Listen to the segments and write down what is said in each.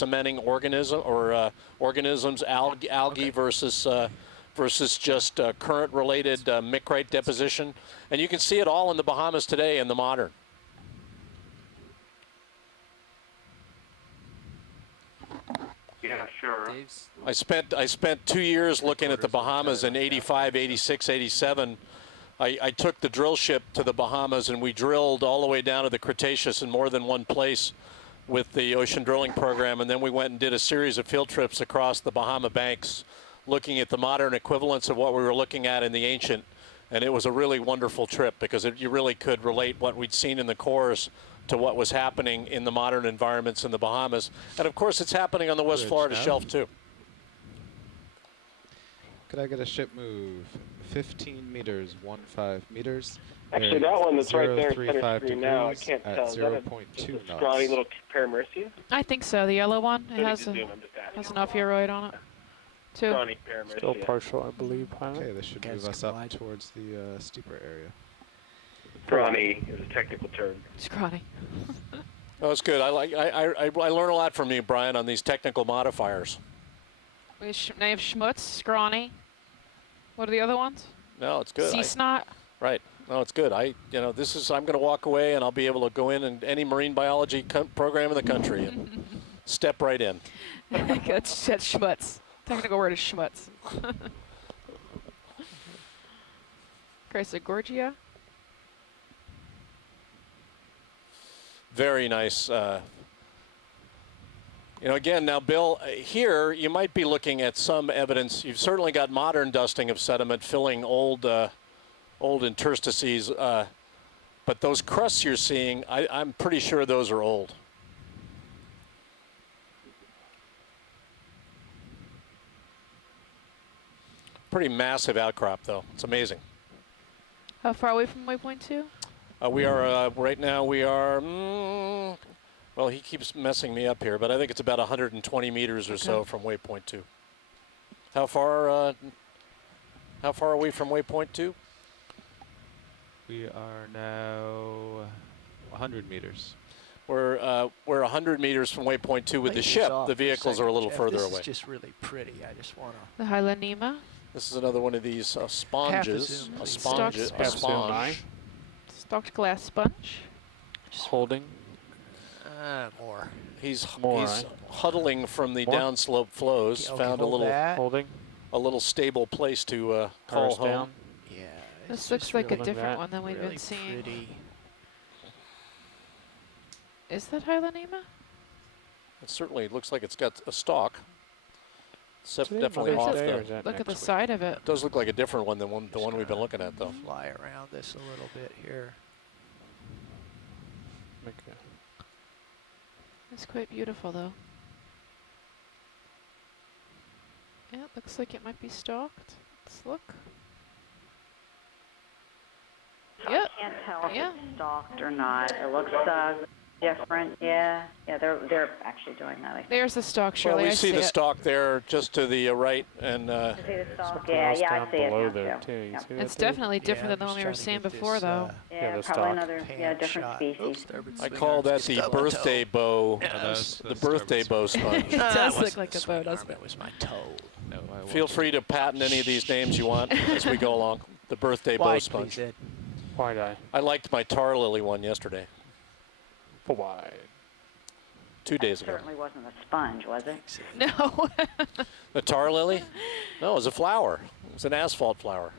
cementing organism or organisms, algae versus versus just current-related micrite deposition. And you can see it all in the Bahamas today in the modern. Yeah, sure. I spent 2 years looking at the Bahamas in 85, 86, 87. I took the drill ship to the Bahamas and we drilled all the way down to the Cretaceous in more than one place with the ocean drilling program, and then we went and did a series of field trips across the Bahama banks looking at the modern equivalents of what we were looking at in the ancient. And it was a really wonderful trip because you really could relate what we'd seen in the cores to what was happening in the modern environments in the Bahamas. And of course it's happening on the West Florida shelf too. Could I get a ship move? 15 meters, 15 meters. Actually, that one that's right there in 035 center screen now, I can't tell. Is that a 0.2 knots. scrawny little Paramercia? I think so. The yellow one. It has I'm a, just asking. has an ophiroid on it. Too. Scrawny Paramercia. Still partial, I believe, pilot. Okay, this should move us up towards the steeper area. Scrawny is a technical term. Scrawny. Oh, it's good. I learn a lot from you, Brian, on these technical modifiers. We have schmutz, scrawny. What are the other ones? No, it's good. Sea snot. Right. No, it's good. I'm going to walk away and I'll be able to go in and any marine biology program in the country and step right in. that's schmutz. Technical word is schmutz. Chrysogorgia. Very nice. Again, now, Bill, here you might be looking at some evidence. You've certainly got modern dusting of sediment filling old interstices, but those crusts you're seeing, I'm pretty sure those are old. Pretty massive outcrop, though. It's amazing. How far away from waypoint 2? We are, right now, we are, well, he keeps messing me up here, but I think it's about 120 meters or so from waypoint 2. How far are we from waypoint 2? We are now 100 meters. We're 100 meters from waypoint 2 with the ship. The vehicles are a little further away. This is just really pretty. I just want to. The Hylanema. This is another one of these sponges. A sponge. Stalked glass sponge. Just holding. More. He's huddling from the downslope flows. Okay, found a little stable place to call home. Down. Yeah. This looks like a different one than we've been seeing. Pretty. Is that Hylanema? It certainly looks like it's got a stalk. Definitely off the. Look at the side of it. It does look like a different one than the one we've been looking at, though. Fly around this a little bit here. Okay. It's quite beautiful, though. Yeah, it looks like it might be stalked. Let's look. I can't tell if it's stalked or not. It looks different. Yeah, they're actually doing that. I think. There's the stalk, Shirley. Well, we see the stalk there just to the right, and See the stalk? Yeah, I see it now too. Yep. It's definitely different than the one we were seeing before, though. Yeah, the probably stalk. another different species. I call that the birthday bow. The birthday bow sponge. It does look like a bow, doesn't it? It was my toe. No, I Feel free to patent any of these names you want as we go along. The birthday bow Wide, sponge. please, Ed. Wide eye. I liked my tar lily one yesterday, Wide. 2 days ago. Certainly wasn't a sponge, was it? No. The tar lily? No, it was a flower. It was an asphalt flower.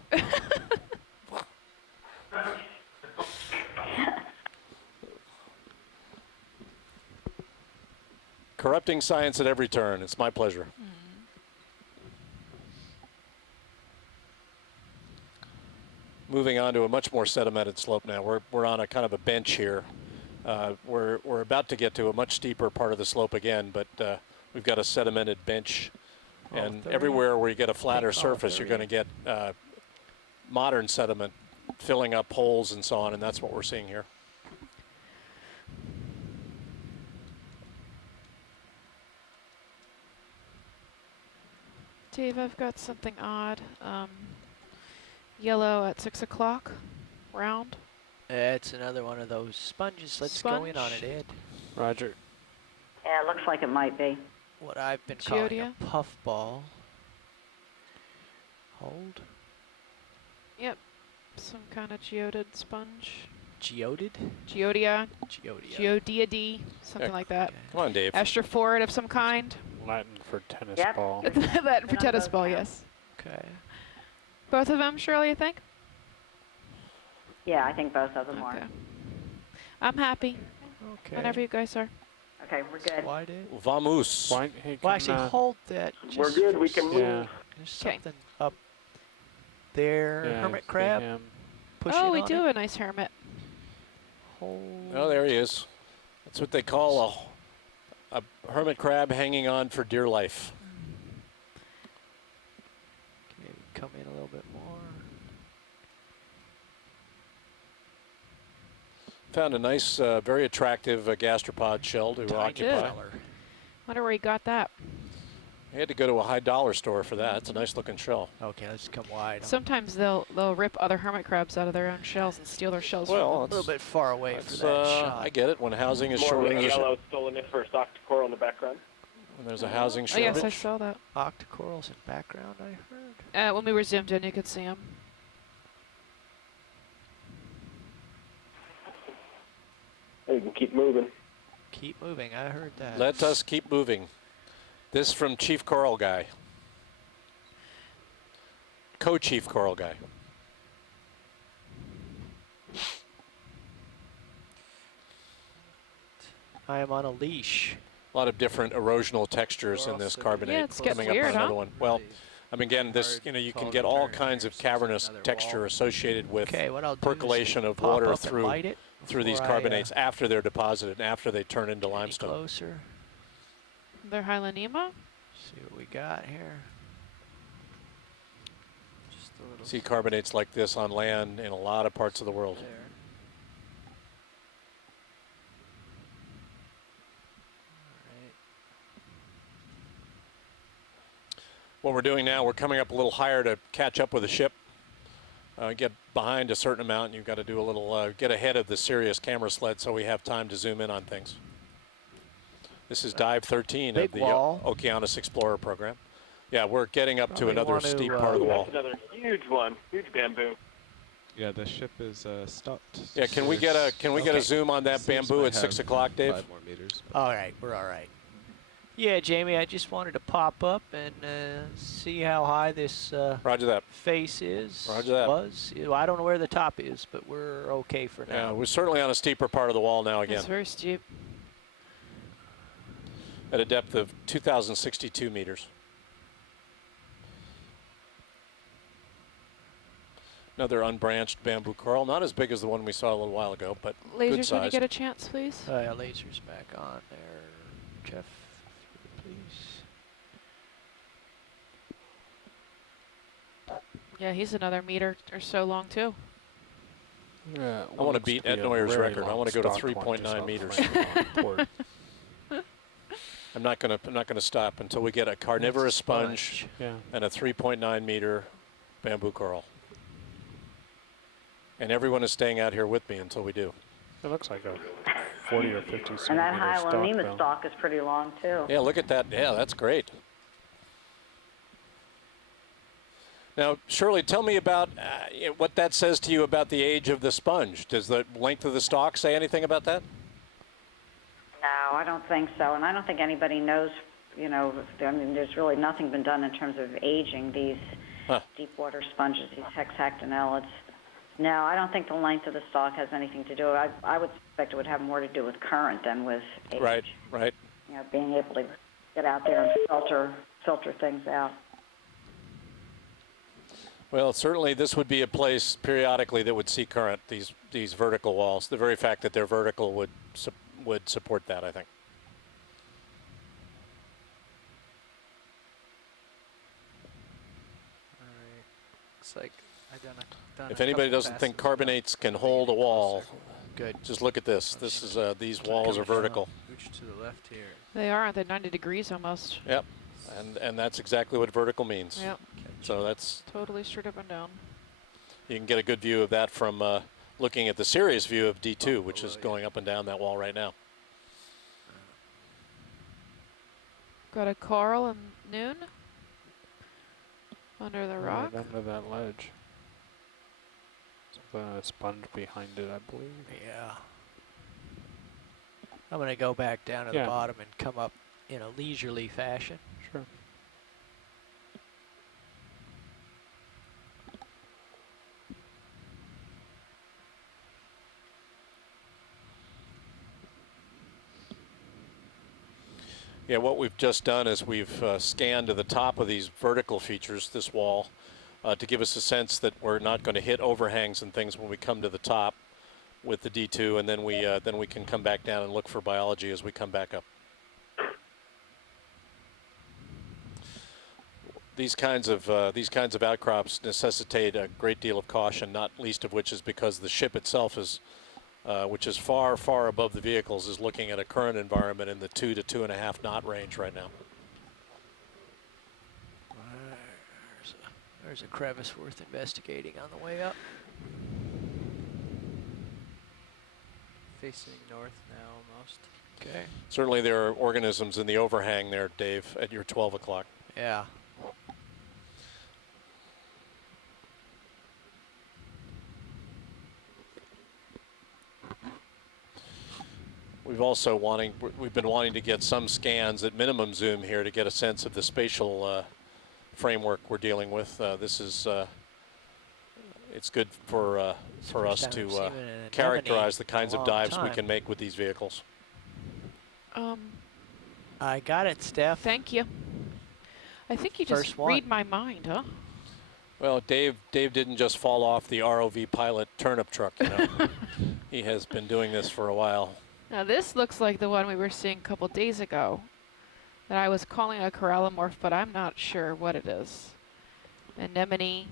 Corrupting science at every turn. It's my pleasure. Moving on to a much more sedimented slope now. We're on a kind of a bench here. We're about to get to a much steeper part of the slope again, but we've got a sedimented bench. And everywhere where you get a flatter surface, you're going to get modern sediment filling up holes and so on, and that's what we're seeing here. Dave, I've got something odd. Yellow at 6 o'clock, round. It's another one of those sponges. Let's go in on it, Ed. Roger. Yeah, it looks like it might be. What I've been calling Geodia? a puffball. Hold. Yep. Some kind of geodid sponge. Geodid? Geodia. Geodia. Geodiad. Something Yeah. like that. Okay. Come on, Dave. Astrophorid of some kind. Latin for tennis Yep. ball. That for on tennis those ball, now. yes. Okay. Both of them, Shirley, I think? Yeah, I think both of them Okay. are. I'm happy. Okay. Whenever you guys are. Okay, we're good. Slide it. Vamos. Why, hey, Well, can, actually, hold that. We're just good. for We can s- move. yeah, There's 'Kay. something up there. yeah, Hermit see crab. him. Push Oh, in we on do it. have a nice hermit. Hold. Oh, there he is. That's what they call a hermit crab hanging on for dear life. Maybe come in a little bit more. Found a nice, very attractive gastropod shell to Tiny occupy. color. Wonder where he got that. I had to go to a high dollar store for that. It's a nice looking shell. Okay, let's come wide. Sometimes they'll rip other hermit crabs out of their own shells and steal their shells Well, a from little bit far away for That's, that shot. I get it when housing is More short. of a When yellow stolen-for octocoral in the background. there's a housing them. Oh, yes, I shortage. saw that. Octocorals in background, I heard. When we were zoomed in, you could see them. We can keep moving. Keep moving, I heard that. Let us keep moving. This from Chief Coral Guy. Co-Chief Coral Guy. I am on a leash. A lot of different erosional textures in this carbonate. Yeah, it's getting coming up weird, on another huh? one. Well, I mean, again, this, you know, you can get all kinds of cavernous texture associated with Okay, what I'll do percolation is of pop water up and through light it these before I, carbonates after they're deposited and after they turn into get any limestone. closer. They're Hylanema. See what we got here. Just a little See carbonates like this on land in a lot of parts of the world. there. Alright. What we're doing now, we're coming up a little higher to catch up with the ship. Get behind a certain amount, and you've got to do a little, get ahead of the Sirius camera sled so we have time to zoom in on things. This is dive 13 of Big the wall. Okeanos Explorer program. Yeah, we're getting up to Probably another want to, steep part of the Ooh, wall. that's another huge one. Huge bamboo. Yeah, the ship is stopped. Yeah, can we get a Okay. zoom on that Sirius bamboo might at 6 have o'clock, Dave? 5 more meters. All right, we're all right. Yeah, Jamie, I just wanted to pop up and see how high this Roger that. face is. Roger that. Was. You know, I don't know where the top is, but we're okay for Yeah, now. we're certainly on a steeper part of the wall now again, It's very steep. at a depth of 2,062 meters. Another unbranched bamboo coral, not as big as the one we saw a little while ago, but good Lasers, when you size. get a chance, please. Yeah, laser's back on there, Jeff, please. Yeah, he's another meter or so long, too. Yeah, I want to beat Ed Neuer's record. I want to go to 3.9 3.9 meters. I'm not gonna stop until we get a carnivorous sponge Yeah. and a 3.9 meter bamboo coral. And everyone is staying out here with me until we do. It looks like a 40 or 50 centimeter And that stock, Hylanema though. stalk is pretty long, too. Yeah, look at that. Yeah, that's great. Now, Shirley, tell me about what that says to you about the age of the sponge. Does the length of the stalk say anything about that? No, I don't think so. And I don't think anybody knows, you know, I mean, there's really nothing been done in terms of aging these deep water sponges, these hexactinelids. No, I don't think the length of the stalk has anything to do. I would suspect it would have more to do with current than with age. Right, right. You know, being able to get out there and filter things out. Well, certainly this would be a place periodically that would see current, these vertical walls. The very fact that they're vertical would support that, I think. All right. Looks like I've done If anybody doesn't think carbonates can hold a wall, Good. just look at this. This is these walls are vertical. Mooch to the left here. They are, aren't they? 90 degrees almost. Yep, and that's exactly what vertical means. Yep, So that's, totally straight up and down. you can get a good view of that from looking at the Sirius view of D2, which is going up and down that wall right now. Got a coral and noon. Under the rock. Right under that ledge. Something a sponge behind it, I believe. Yeah. I'm going to go back down to the Yeah. bottom and come up in a leisurely fashion. Sure. Yeah, what we've just done is we've scanned to the top of these vertical features, this wall, to give us a sense that we're not going to hit overhangs and things when we come to the top with the D2, and then we can come back down and look for biology as we come back up. These kinds of outcrops necessitate a great deal of caution, not least of which is because the ship itself is, which is far, far above the vehicles, is looking at a current environment in the 2 to 2.5 knot range right now. There's a crevice worth investigating on the way up. Facing north now almost. Okay. Certainly there are organisms in the overhang there, Dave, at your 12 o'clock. Yeah. We've been wanting to get some scans at minimum zoom here to get a sense of the spatial framework we're dealing with. This is it's good for us First time to I've seen an characterize the anemone kinds in a of long dives we time. can make with these vehicles. I got it, Steph. Thank you. I think you just First one. read my mind, huh? Well, Dave didn't just fall off the ROV pilot turnip truck, you know. He has been doing this for a while. Now this looks like the one we were seeing a couple days ago that I was calling a corallimorph, but I'm not sure what it is. Anemone,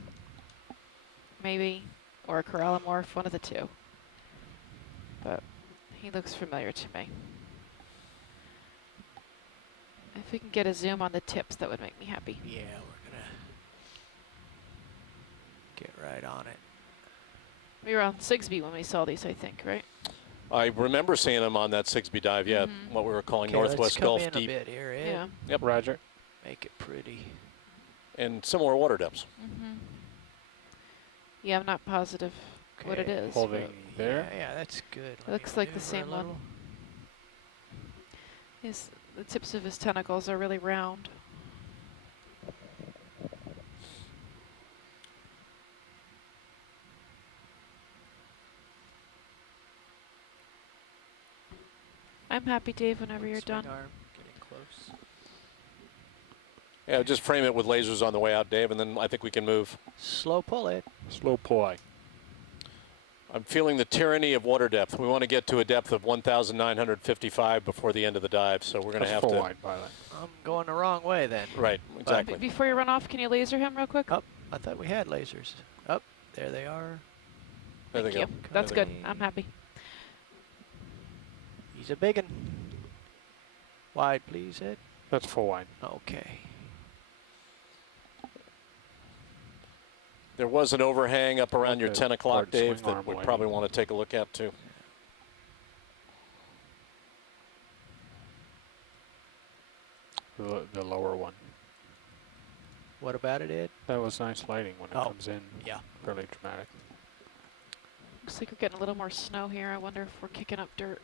maybe, or a corallimorph, one of the two. But he looks familiar to me. If we can get a zoom on the tips, that would make me happy. Yeah, we're gonna get right on it. We were on Sigsbee when we saw these, I think, right? I remember seeing them on that Sigsbee dive, yeah, Mhm. what we were calling Okay, let's Northwest come Gulf in Deep, a bit here, Ed. Yeah. Yep. Roger. Make it pretty. and similar water depths. Yeah, I'm not positive what it Okay, is. Holding but there. Yeah, that's good. Let me looks like the maneuver same a one. little. The tips of his tentacles are really round. I'm happy, Dave, whenever you're Swing done. arm getting close. Yeah, just frame it with lasers on the way out, Dave, and then I think we can move. Slow pull it. Slow pull. I'm feeling the tyranny of water depth. We want to get to a depth of 1,955 before the end of the dive, so we're going to That's have full to. wide pilot. I'm going the wrong way then. Right, exactly. Before you run off, can you laser him real quick? Oh, I thought we had lasers. Oh, there they are. There they Thank go. you. That's There good. they I'm happy. He's a biggin. Wide, please, Ed. That's full wide. Okay. There was an overhang up around your Okay, 10 o'clock, hard swing Dave, that arm we away. probably want to take a look at too. The lower one. What about it, Ed? That was nice lighting when it Oh, comes in. yeah. Fairly dramatic. Looks like we're getting a little more snow here. I wonder if we're kicking up dirt.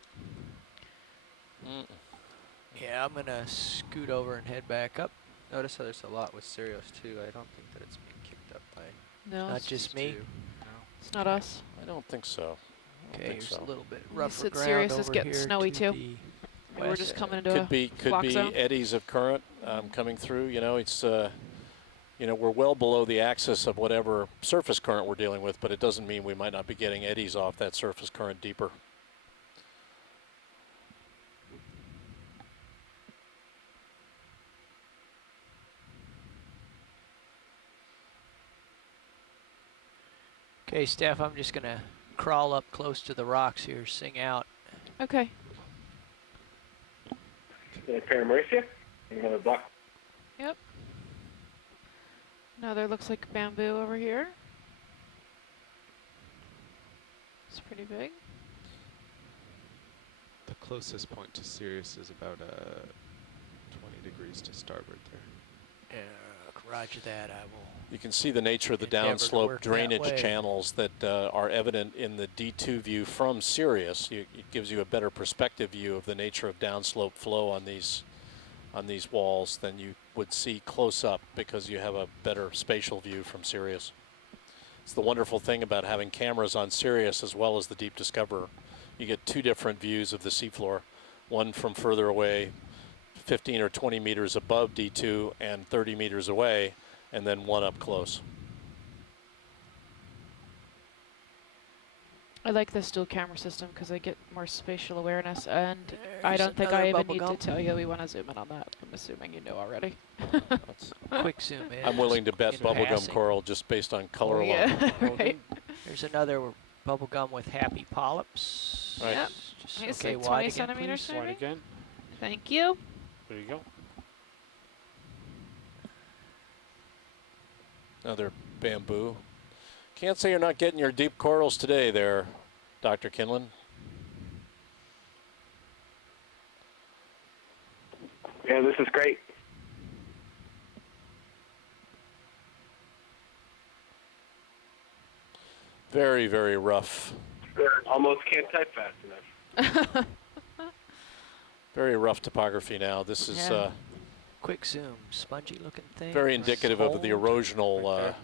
Yeah, I'm gonna scoot over and head back up. Notice how there's a lot with Sirius too. I don't think that it's being kicked up by No, Not it's, just these me. two. No. it's not us. I don't think so. I don't Okay, think here's so. a little bit You rougher said ground Sirius is over getting here snowy to too. the Maybe we're just west. coming into Could a be flock zone. eddies of current coming through. You know, it's you know, we're well below the axis of whatever surface current we're dealing with, but it doesn't mean we might not be getting eddies off that surface current deeper. Okay, Steph, I'm just gonna crawl up close to the rocks here, sing out. Okay. Paramaricia. You have a block. Yep. Another looks like bamboo over here. It's pretty big. The closest point to Sirius is about 20 degrees to starboard there. Roger that. I will. You can see the nature of the Endeavor to downslope work that drainage way. channels that are evident in the D2 view from Sirius. It gives you a better perspective view of the nature of downslope flow on these walls than you would see close up because you have a better spatial view from Sirius. It's the wonderful thing about having cameras on Sirius as well as the Deep Discoverer. You get two different views of the seafloor, one from further away, 15 or 20 meters above D2 and 30 meters away, and then one up close. I like this dual camera system because I get more spatial awareness, and I There's don't think another I even bubble need to gum. tell you we want to zoom in on that. I'm assuming you know already. Quick zoom in. I'm willing to bet in bubblegum passing. coral just based on color Oh, alone. yeah, right. There's another bubble gum with happy polyps. Right. Yep. Just, It's okay, like wide 20 again, centimeters, please. Wide maybe? again. Thank you. There you go. Another bamboo. Can't say you're not getting your deep corals today there, Dr. Kinlan. Yeah, this is great. Very, very rough. Almost can't type fast enough. Very rough topography now. This is Yeah. Quick zoom, spongy looking thing. very indicative of the Hold. erosional Right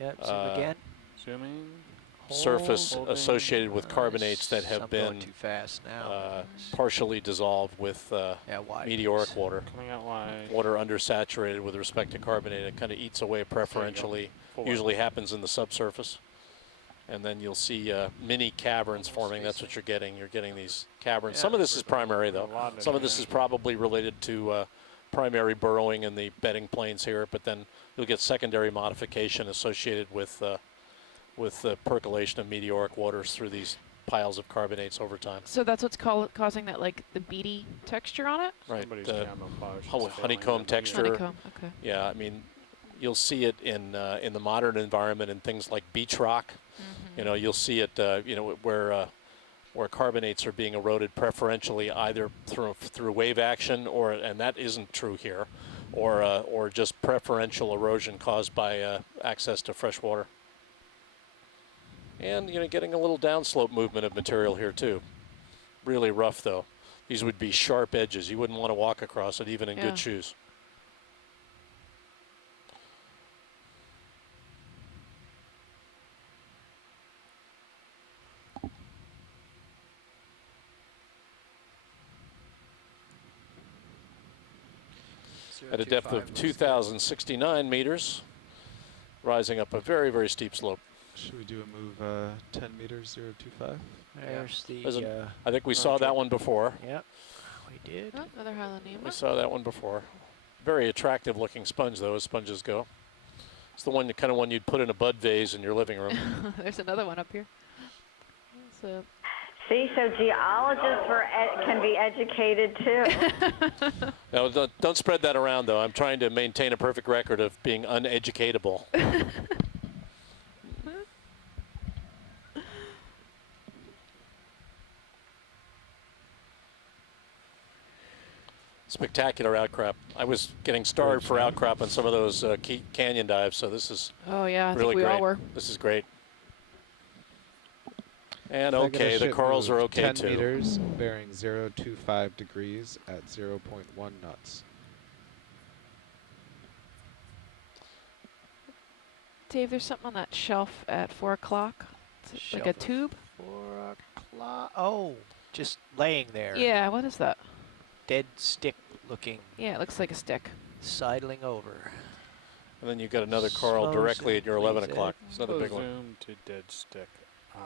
Yep, zoom again. Zooming. surface Hold. associated with Nice. carbonates that have I'm going been too fast now. partially dissolved with yeah, wide. meteoric please. water. Coming out wide. Water undersaturated with respect to carbonate. It kind of eats away preferentially. Full wide. Usually happens in the subsurface. And then you'll see mini caverns forming. That's what you're getting. You're getting these caverns. Yeah, Some of this is primary, A though. lot in Some of this there. is probably related to primary burrowing in the bedding planes here, but then you'll get secondary modification associated with the percolation of meteoric waters through these piles of carbonates over time. So that's what's causing that, like, the beady texture on it? Right. Somebody's the camouflage is honeycomb failing them texture. here. Honeycomb, okay. Yeah, I mean, you'll see it in the modern environment in things like beach rock. You know, you'll see it, where carbonates are being eroded preferentially either through wave action, and that isn't true here, or just preferential erosion caused by access to fresh water. And getting a little downslope movement of material here too. Really rough though. These would be sharp edges. You wouldn't want to walk across it even in Yeah. good shoes. At a depth of 2,069 meters, rising up a very, very steep slope. Should we do a move 10 meters, 025? There's There's the. I think we saw that one before. Yep, we did. Oh, another We Hylanema. saw that one before. Very attractive looking sponge though, as sponges go. It's the kind of one you'd put in a bud vase in your living room. There's another one up here. So See, so geologists can be educated too. Now, don't spread that around though. I'm trying to maintain a perfect record of being uneducatable. Spectacular outcrop. I was getting starved for outcrop on some of those canyon dives, so this is oh yeah, I really think we great. all were. This is great. And If I get a okay, the ship corals are move okay 10 too. meters, bearing 025 degrees at 0.1 knots. Dave, there's something on that shelf at 4 o'clock. Like Shelf a of tube? 4 o'clock. Oh, just laying there. Yeah, what is that? Dead stick looking, Yeah, it looks like a stick. sidling over. And then you've got another coral Slow directly zoom, at your 11 please, o'clock. Ed. It's another big one. Zoom to dead stick eye.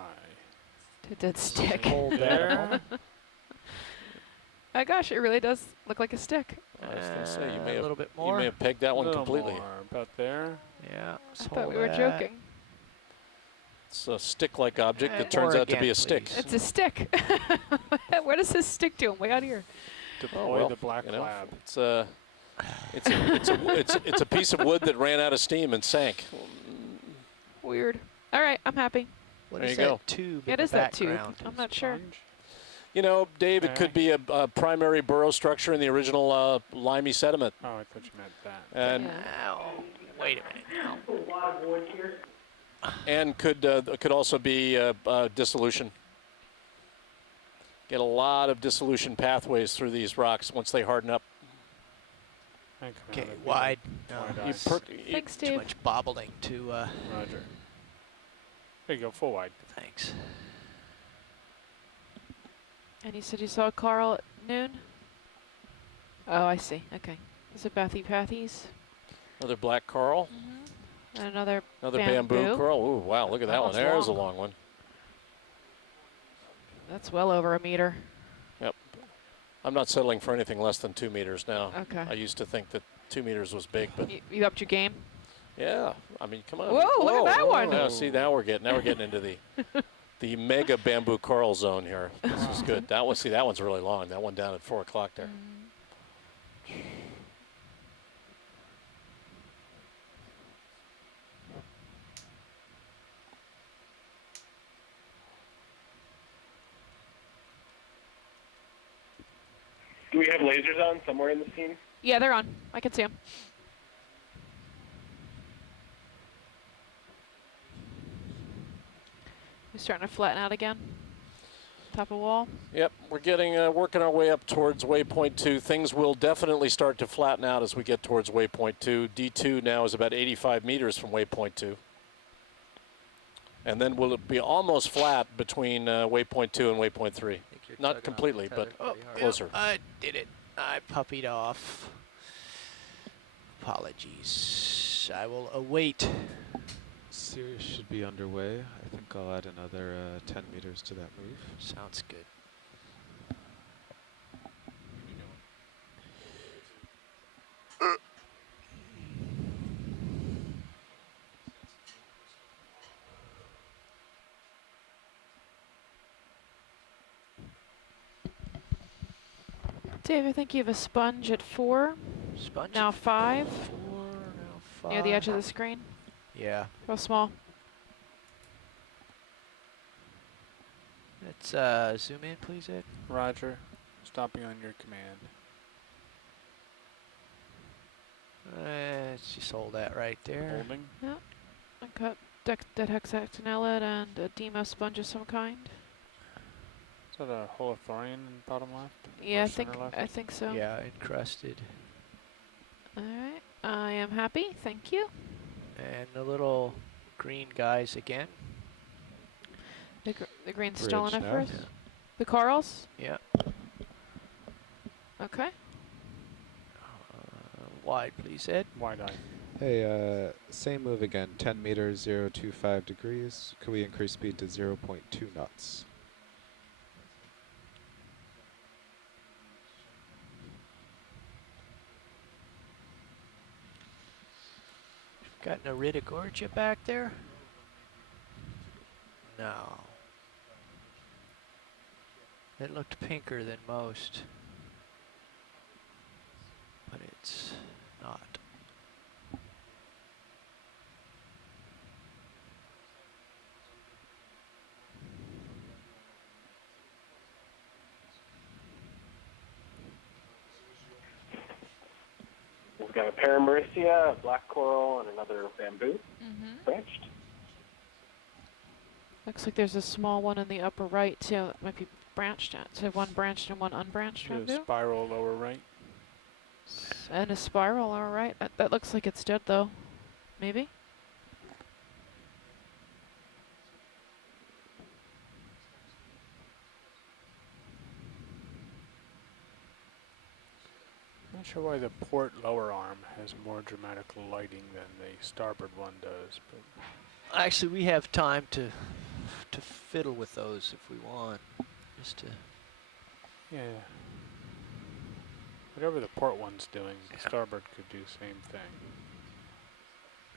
To dead stick. Hold there. My gosh, it really does look like a stick. I was gonna say, you may a have little bit you more. may have pegged that one Little completely. more, about there. Yeah. I just thought hold we were that. joking. It's a stick-like object that More turns out to again, be a stick. please. It's a stick. What does this stick doing way out here? Deploy well, the black you know, lab. It's a piece of wood that ran out of steam and sank. Weird. All right, I'm happy. What There is you that go. tube It in the is that tube. background? I'm not sure. Sponge. You know, Dave, it could Okay. be a primary burrow structure in the original limey sediment. Oh, I thought you meant that. And Yeah. Ow. Wait a minute now. and could also be dissolution. Get a lot of dissolution pathways through these rocks once they harden up. Thank you, Okay, man. wide. No, Wide You eyes. Thanks, too Dave. much bobbling to, Roger. There you go, full wide. thanks. And you said you saw Carl at noon? Oh, I see. Okay. Is it Bathy Pathies? Another black coral. And another Another bamboo coral. Ooh, wow, look at that, That one. one's There's a long. long one. That's well over a meter. Yep. I'm not settling for anything less than 2 meters now. Okay. I used to think that 2 meters was big, but You upped your game? yeah. I mean, come on. Whoa, look at that one. Now, see, now we're getting into the mega bamboo coral zone here. This is good. That one, see, that one's really long. That one down at 4 o'clock there. Do we have lasers on somewhere in the scene? Yeah, they're on. I can see them. We're starting to flatten out again. Top of wall. Yep, we're getting working our way up towards waypoint 2. Things will definitely start to flatten out as we get towards waypoint 2. D2 now is about 85 meters from waypoint 2. And then will it be almost flat between waypoint 2 and waypoint 3? think you're Not tugging on completely, the but tether pretty hard. closer. I did it. I puppied off. Apologies. I will await. Series should be underway. I think I'll add another 10 meters to that move. Sounds good. Dave, I think you have a sponge at 4. Sponge. Now 5. 4, now 5. Near the edge of the screen. Yeah. How small? Let's zoom in, please, Ed. Roger. Stopping on your command. Let's just hold that right there. Holding. I cut dead hexactinellid and a demo sponge of some kind. Is that a holothorian in the bottom left? Yeah, Or I think center left? I think so. Yeah, encrusted. All right. I am happy. Thank you. And the little green guys again. The green's still on Bridge it now. first. The corals. Yeah. Okay. Wide, please, Ed. Wide eye. Hey, same move again. 10 meters, 0.25 degrees. Could we increase speed to 0.2 knots? Got an Iridogorgia back there? No. It looked pinker than most. But it's not. We've got a Paramerissia, a black coral, and another bamboo branched. Looks like there's a small one in the upper right too. That might be branched out. So one branched and one unbranched Do a bamboo. spiral lower right. And a spiral. All right. That looks like it's dead though. Maybe. Not sure why the port lower arm has more dramatic lighting than the starboard one does, but Actually, we have time to fiddle with those if we want. Just to. yeah. Whatever the port one's doing, the starboard could do the same thing.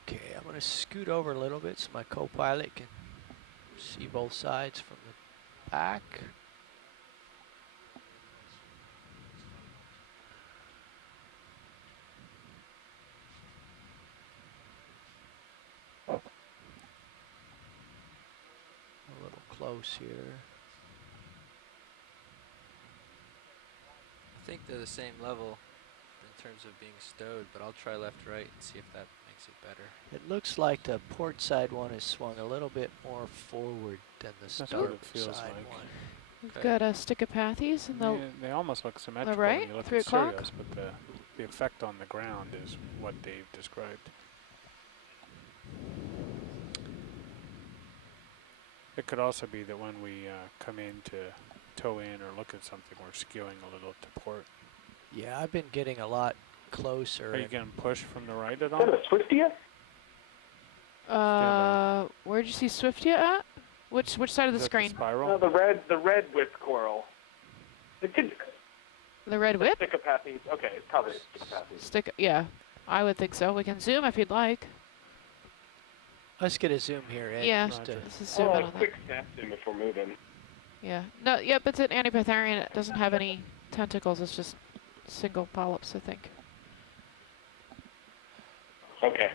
Okay, I'm gonna scoot over a little bit so my co-pilot can see both sides from the back. A little close here. think they're the same level in terms of being stowed, but I'll try left, right, and see if that makes it better. It looks like the port side one is swung a little bit more forward than the That's what starboard it feels side like. one. We've Okay. got a stick of pathies and the They almost look symmetrical right, when you look 3 at o'clock. Sirius, but the effect on the ground is what Dave described. It could also be that when we come in to tow in or look at something, we're skewing a little to port. Yeah, I've been getting a lot closer. Are you and- getting pushed from the right at Is that all? a Swiftia? where'd you see Swiftia at? Which side of the Is that screen? spiral? No, the red whip coral. It could The red whip? stick a pathy. Okay, it's probably a stick a pathy. Stick, yeah, I would think so. We can zoom if you'd like. Let's get a zoom here, Ed. Yeah. just to- Let's just zoom Oh, in a on that. quick snap zoom if we're moving. Yeah. No, yep, it's an Antipytharian. It doesn't have any tentacles. It's just single polyps, I think. Okay.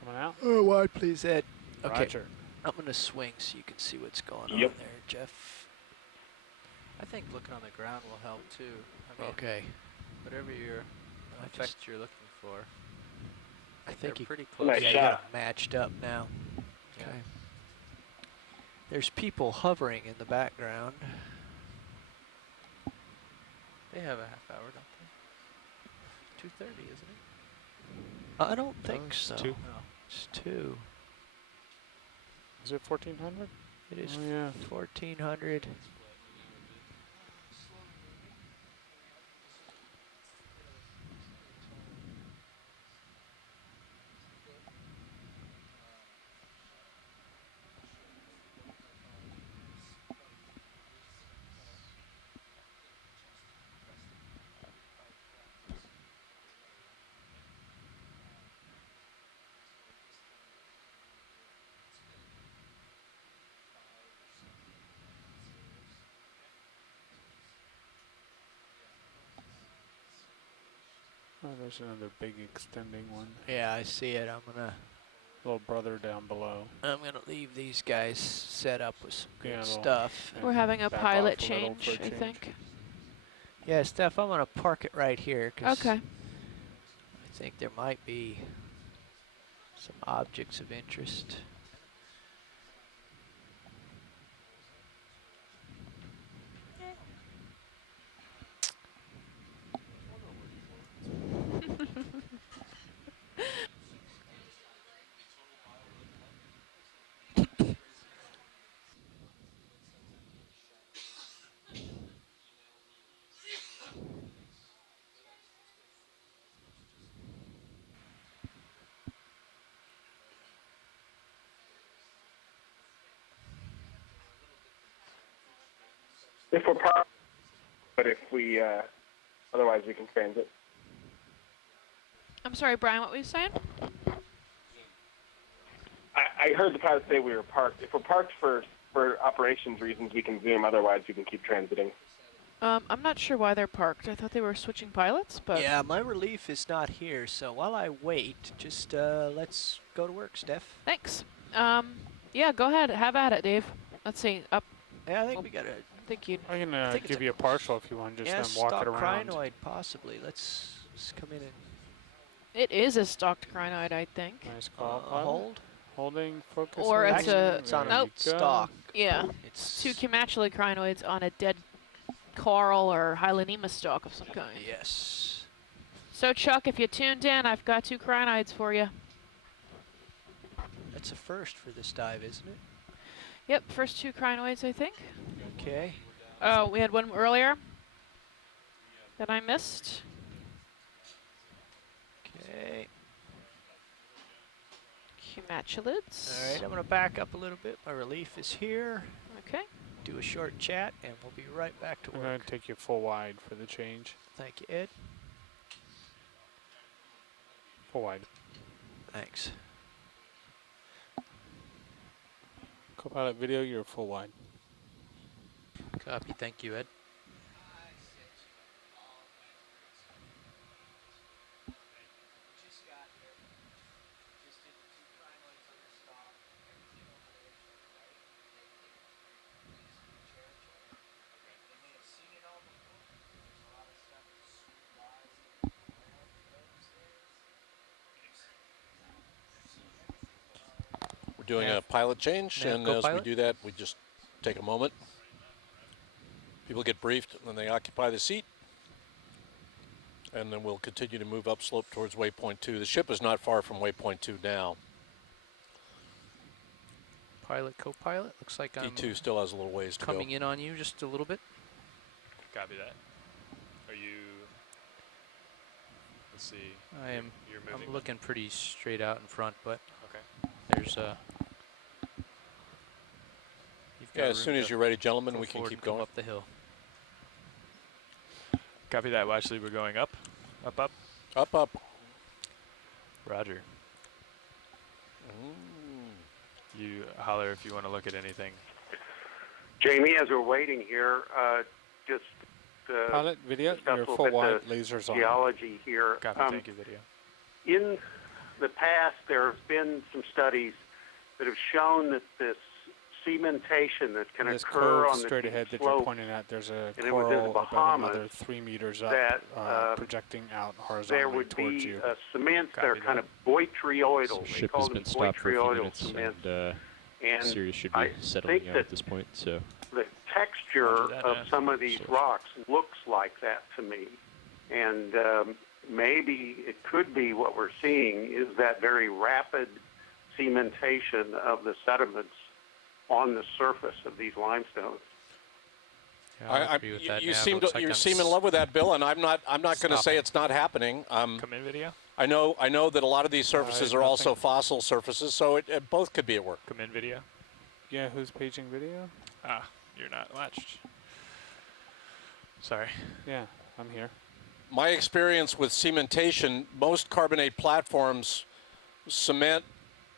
Coming out? Oh, wide, please, Ed. Okay, Roger. I'm going to swing so you can see what's going on Yep. there, Jeff. I think looking on the ground will help too. I mean, Okay. whatever your I effect just- you're looking for. I They're think you pretty close. Nice yeah, you shot. got 'em matched up now. Yeah. Okay. There's people hovering in the background. They have a half hour, don't they? 2:30, isn't it? I don't think it's so. 2. No. It's 2. Is it 1400? It is Oh, yeah. 1400. Oh, there's another big extending one. Yeah, I see it. Little brother down below. I'm gonna leave these guys set up with some good Yeah, they'll- stuff. and We're having a back pilot off a little change, for a I change. think. Yeah, Steph, I'm gonna park it right here because Okay. I think there might be some objects of interest. If we're parked, but if we, otherwise we can transit. I'm sorry, Brian, what were you saying? I heard the pilot say we were parked. If we're parked for operations reasons, we can zoom. Otherwise, we can keep transiting. I'm not sure why they're parked. I thought they were switching pilots, but Yeah, my relief is not here, so while I wait, just let's go to work, Steph. thanks. Yeah, go ahead. Have at it, Dave. Let's see. Up. Yeah, I think Well, we gotta. I think you. I can think it's give a you a partial if you want, just yeah, then walk stock it around. crinoid, possibly. Let's come in and It is a stalked crinoid, I think. Nice call, pilot. hold. Holding, focus. Or it's a- It's on there a you go. stock. Yeah. It's Two Chematular crinoids on a dead coral or Hylanema stalk of some kind. Yes. So, Chuck, if you tuned in, I've got 2 crinoids for you. That's a first for this dive, isn't it? Yep, first 2 crinoids, I think. Okay. Oh, we had one earlier that I missed. Okay. Humatulids. All right, I'm gonna back up a little bit. My relief is here. Okay. Do a short chat, and we'll be right back to I'm going work. to take you full wide for the change. Thank you, Ed. Full wide. Thanks. Co-pilot video, you're full wide. Copy. Thank you, Ed. doing a Nav- pilot change, nav and as we co-pilot? do that, we just take a moment. People get briefed, and then they occupy the seat. And then we'll continue to move upslope towards waypoint 2. The ship is not far from waypoint 2 now. Pilot, co-pilot. Looks like I'm E2 still has a little ways to go. coming in on you just a little bit. Copy that. Are you? Let's see. I am. You're moving. I'm looking pretty straight out in front, but Okay. there's a. Yeah, as soon as you're ready, gentlemen, we can keep going. up the hill. Copy that. Well, actually, we're going up. Up, up. Up, up. Roger. You holler if you want to look at anything. Jamie, as we're waiting here, just Pilot, video, discuss you're a little full bit wide, the lasers on. geology here. Copy. Thank you, video. In the past, there have been some studies that have shown that this cementation that can This occur cove on the straight steep ahead that you're slopes pointing at, there's a and it was in the coral about Bahamas another 3 meters up, that, projecting out there horizontally would towards be you. Cements that are Copy kind that. of botryoidal. So They ship call has them been stopped for a few botryoidal minutes, cements. and And Sirius should I be settling think out that at this point. So the texture Roger that, of man. some of these So- rocks looks like that to me. And maybe it could be what we're seeing is that very rapid cementation of the sediments on the surface of these limestones. Yeah, I agree with that. You Nav. seem Looks to, like you I'm seem in love with that, Bill, and I'm not going to say Stopping. it's not happening. Come in, video. I know that a lot of these surfaces are also nothing. fossil surfaces, so it both could be at work. Come in, video. Yeah, who's paging video? Ah, you're not latched. Sorry. Yeah, I'm here. My experience with cementation, most carbonate platforms cement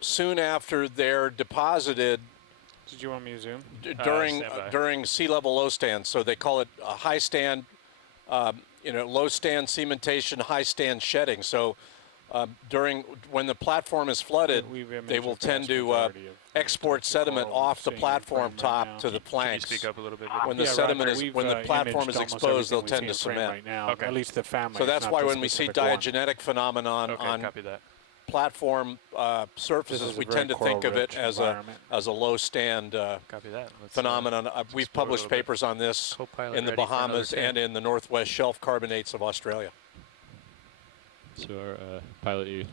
soon after they're deposited Did you want me to zoom? during stand by. during sea level low stand. So they call it a high stand, low stand cementation, high stand shedding. So when the platform is flooded, We've imaged they will the tend vast to majority of export the sediment coral we're off the seeing in platform frame right top now. to the Can you planks. speak up a little bit? When the Yeah, sediment Roger, is when the we've, platform imaged is almost exposed, they'll everything we tend see to in frame cement. right now. Okay. At least the family. So it's that's not why the when we see specific one. diagenetic phenomenon Okay, on copy that. platform This surfaces, is a we very tend to think of it coral-rich as environment. a low stand Copy that. Let's, phenomenon. let's We've explore a published little bit. papers on this Co-pilot in the ready for another Bahamas 10. and in the Northwest Shelf carbonates of Australia. So our pilot, are you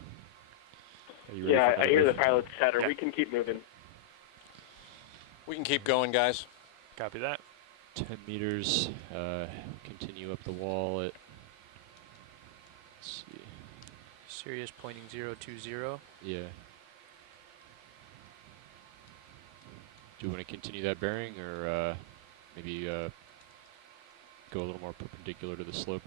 ready Yeah, for I hear the that? pilot's chatter. Yeah. We can keep moving. We can keep going, guys. Copy that. 10 meters. Continue up the wall at. Let's see. Sirius pointing 020. Yeah. Do you want to continue that bearing, or maybe go a little more perpendicular to the slope,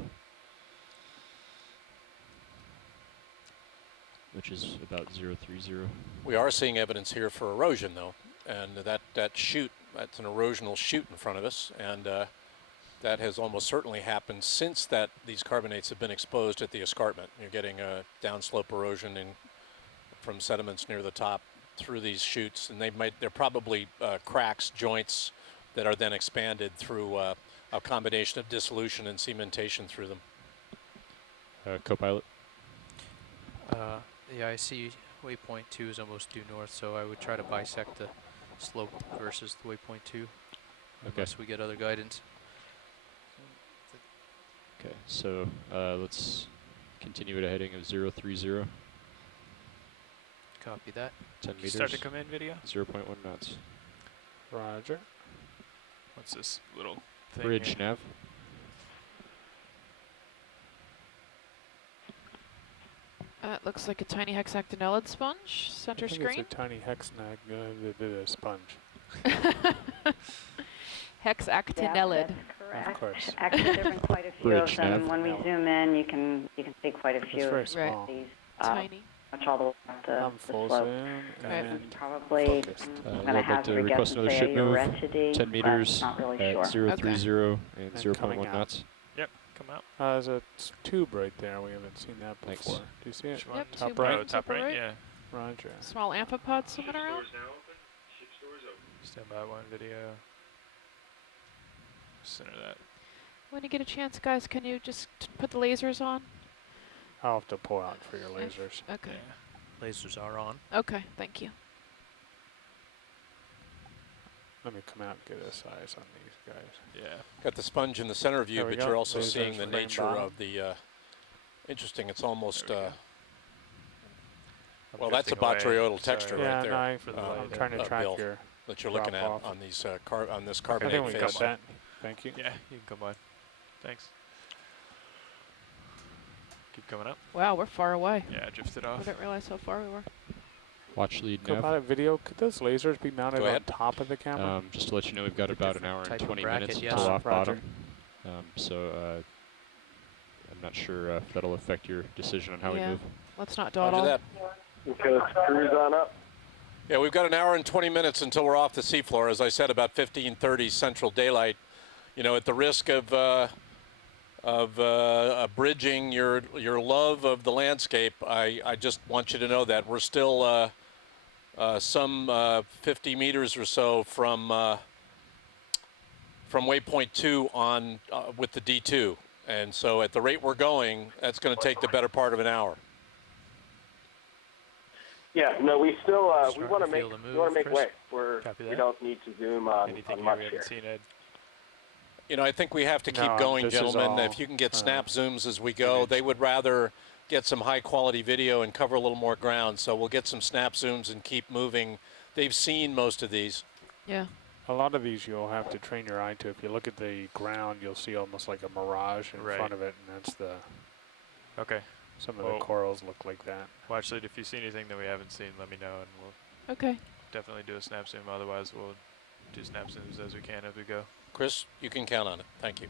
which is about 030? We are seeing evidence here for erosion, though, and that chute, that's an erosional chute in front of us, and that has almost certainly happened since these carbonates have been exposed at the escarpment. You're getting downslope erosion from sediments near the top through these chutes, and they're probably cracks, joints that are then expanded through a combination of dissolution and cementation through them. Co-pilot. Yeah, I see waypoint 2 is almost due north, so I would try to bisect the slope versus the waypoint 2, Okay. unless we get other guidance. Okay. So let's continue at a heading of 030. Copy that. 10 You meters. start to come in, video. 0.1 knots. Roger. What's this little thing Bridge here? nav. It looks like a tiny hexactinellid sponge, center I think screen. It's a tiny hexnag sponge. Hexactinellid. Correct. Of course. Actually, there have been quite a few Bridge of them. nav. When we zoom in, you can see quite a few It's very of small. these. Tiny. Much all the way up the I'm full slope. zoom Right. and Probably, focused. I'm I'd going to like hazard to a guess request and another say ship move. Uretidae, 10 but meters not really at sure. 030 and And 0.1 coming out. knots. Yep, come out. There's a tube right there. We haven't seen that Thanks. before. Do you see it? Which one? Yep, Top tube right? Oh, top right, right. yeah. Roger. Small amphipod swimming around. Stand by one, video. Center that. When you get a chance, guys, can you just put the lasers on? I'll have to pull out for your lasers. Okay. Yeah. Lasers are on. Okay, thank you. Let me come out and get a size on these guys. Yeah. Got the sponge in the center view, There we but go. you're also There's seeing those the frame nature bottom. of the. Interesting. It's almost. There we go. Well, that's a drifting away. botryoidal texture Sorry. Yeah, right there. no, for the I'm light. trying to track Bill, your. that you're looking at drop off. on these on this I carbonate think we got face. that. Thank you. Yeah, you can come by. Thanks. Keep coming up. Wow, we're far away. Yeah, I drifted I off. didn't realize how far we were. Watch lead nav. Co-pilot video, could those lasers be mounted Go on ahead. top of the camera? Just to let you know, we've got about an hour and type of 20 bracket, minutes yes. until off Roger. bottom. So I'm not sure if that'll affect your decision on how we Yeah. move. Let's not Roger dawdle. that. Okay, let's cruise on up. Yeah, we've got an hour and 20 minutes until we're off the seafloor. As I said, about 15:30 Central Daylight. You know, at the risk of abridging your love of the landscape, I just want you to know that we're still some 50 meters or so from waypoint 2 on with the D2, and so at the rate we're going, that's going to take the better part of an hour. Yeah, no, we still we Starting want to to feel make the we move, want to make Chris. way. Copy We that. don't need to zoom on Anything much we here. haven't seen, Ed? You know, I think we have to keep No, going, this is gentlemen. all, If you can get snap zooms as we go, they would rather get some high quality video and cover a little more ground. So we'll get some snap zooms and keep moving. They've seen most of these. Yeah. A lot of these you'll have to train your eye to. If you look at the ground, you'll see almost like a mirage in Right. front of it, and that's the. Okay. Some of Well- the corals look like that. Well, actually, if you see anything that we haven't seen, let me know, and we'll Okay. definitely do a snap zoom. Otherwise, we'll do snap zooms as we can as we go. Chris, you can count on it. Thank you.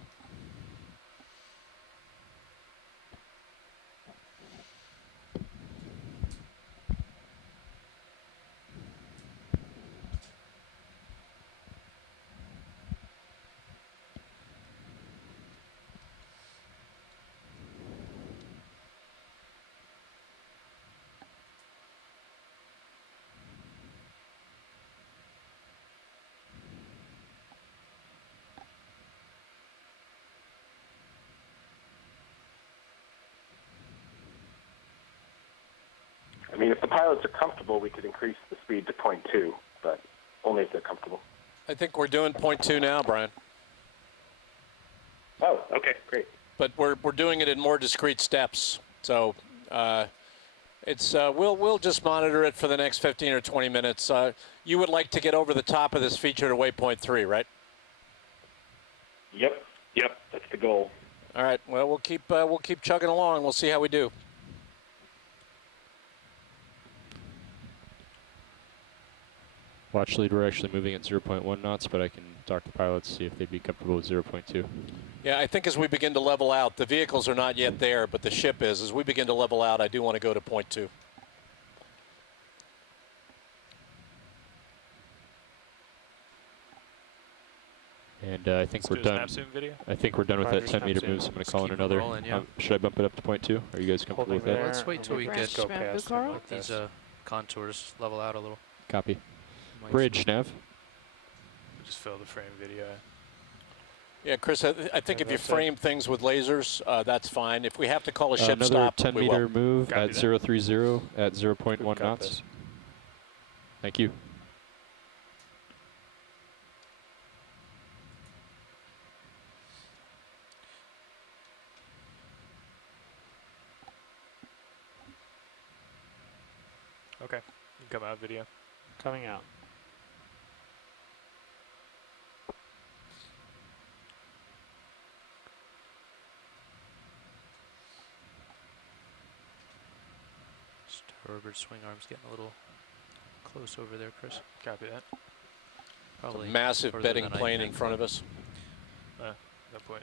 I mean, if the pilots are comfortable, we could increase the speed to 0.2, but only if they're comfortable. I think we're doing 0.2 now, Brian. Oh, okay, great. But we're doing it in more discrete steps. So it's we'll just monitor it for the next 15 or 20 minutes. You would like to get over the top of this feature to waypoint 3, right? Yep, that's the goal. All right. Well, we'll keep chugging along. We'll see how we do. Watch lead, we're actually moving at 0.1 knots, but I can talk to pilots, see if they'd be comfortable with 0.2. Yeah, I think as we begin to level out, the vehicles are not yet there, but the ship is. As we begin to level out, I do want to go to 0.2. And I think Let's we're do a done. snap zoom video. I think we're done with Roger, that 10 meter snap zoom. move, so I'm going Let's to call in keep it another. rolling, yeah. Should I bump it up to 0.2? Are you guys comfortable Holding with that? there. Let's wait till we Branch get Go bamboo, past them Carl? like these this. contours level out a little. Copy. Might Bridge, Nav. We'll just fill the frame video. Yeah, Chris, I think if you that's it. frame things with lasers, that's fine. If we have to call a ship Another stop, 10 we meter will. move Copy at that. 030 at 0.1 We've got knots. this. Thank you. Okay. You can come out video. Coming out. Starboard swing arm's getting a little close over there, Chris. Copy that. Probably Massive further bedding than I plane can in front of us. No point.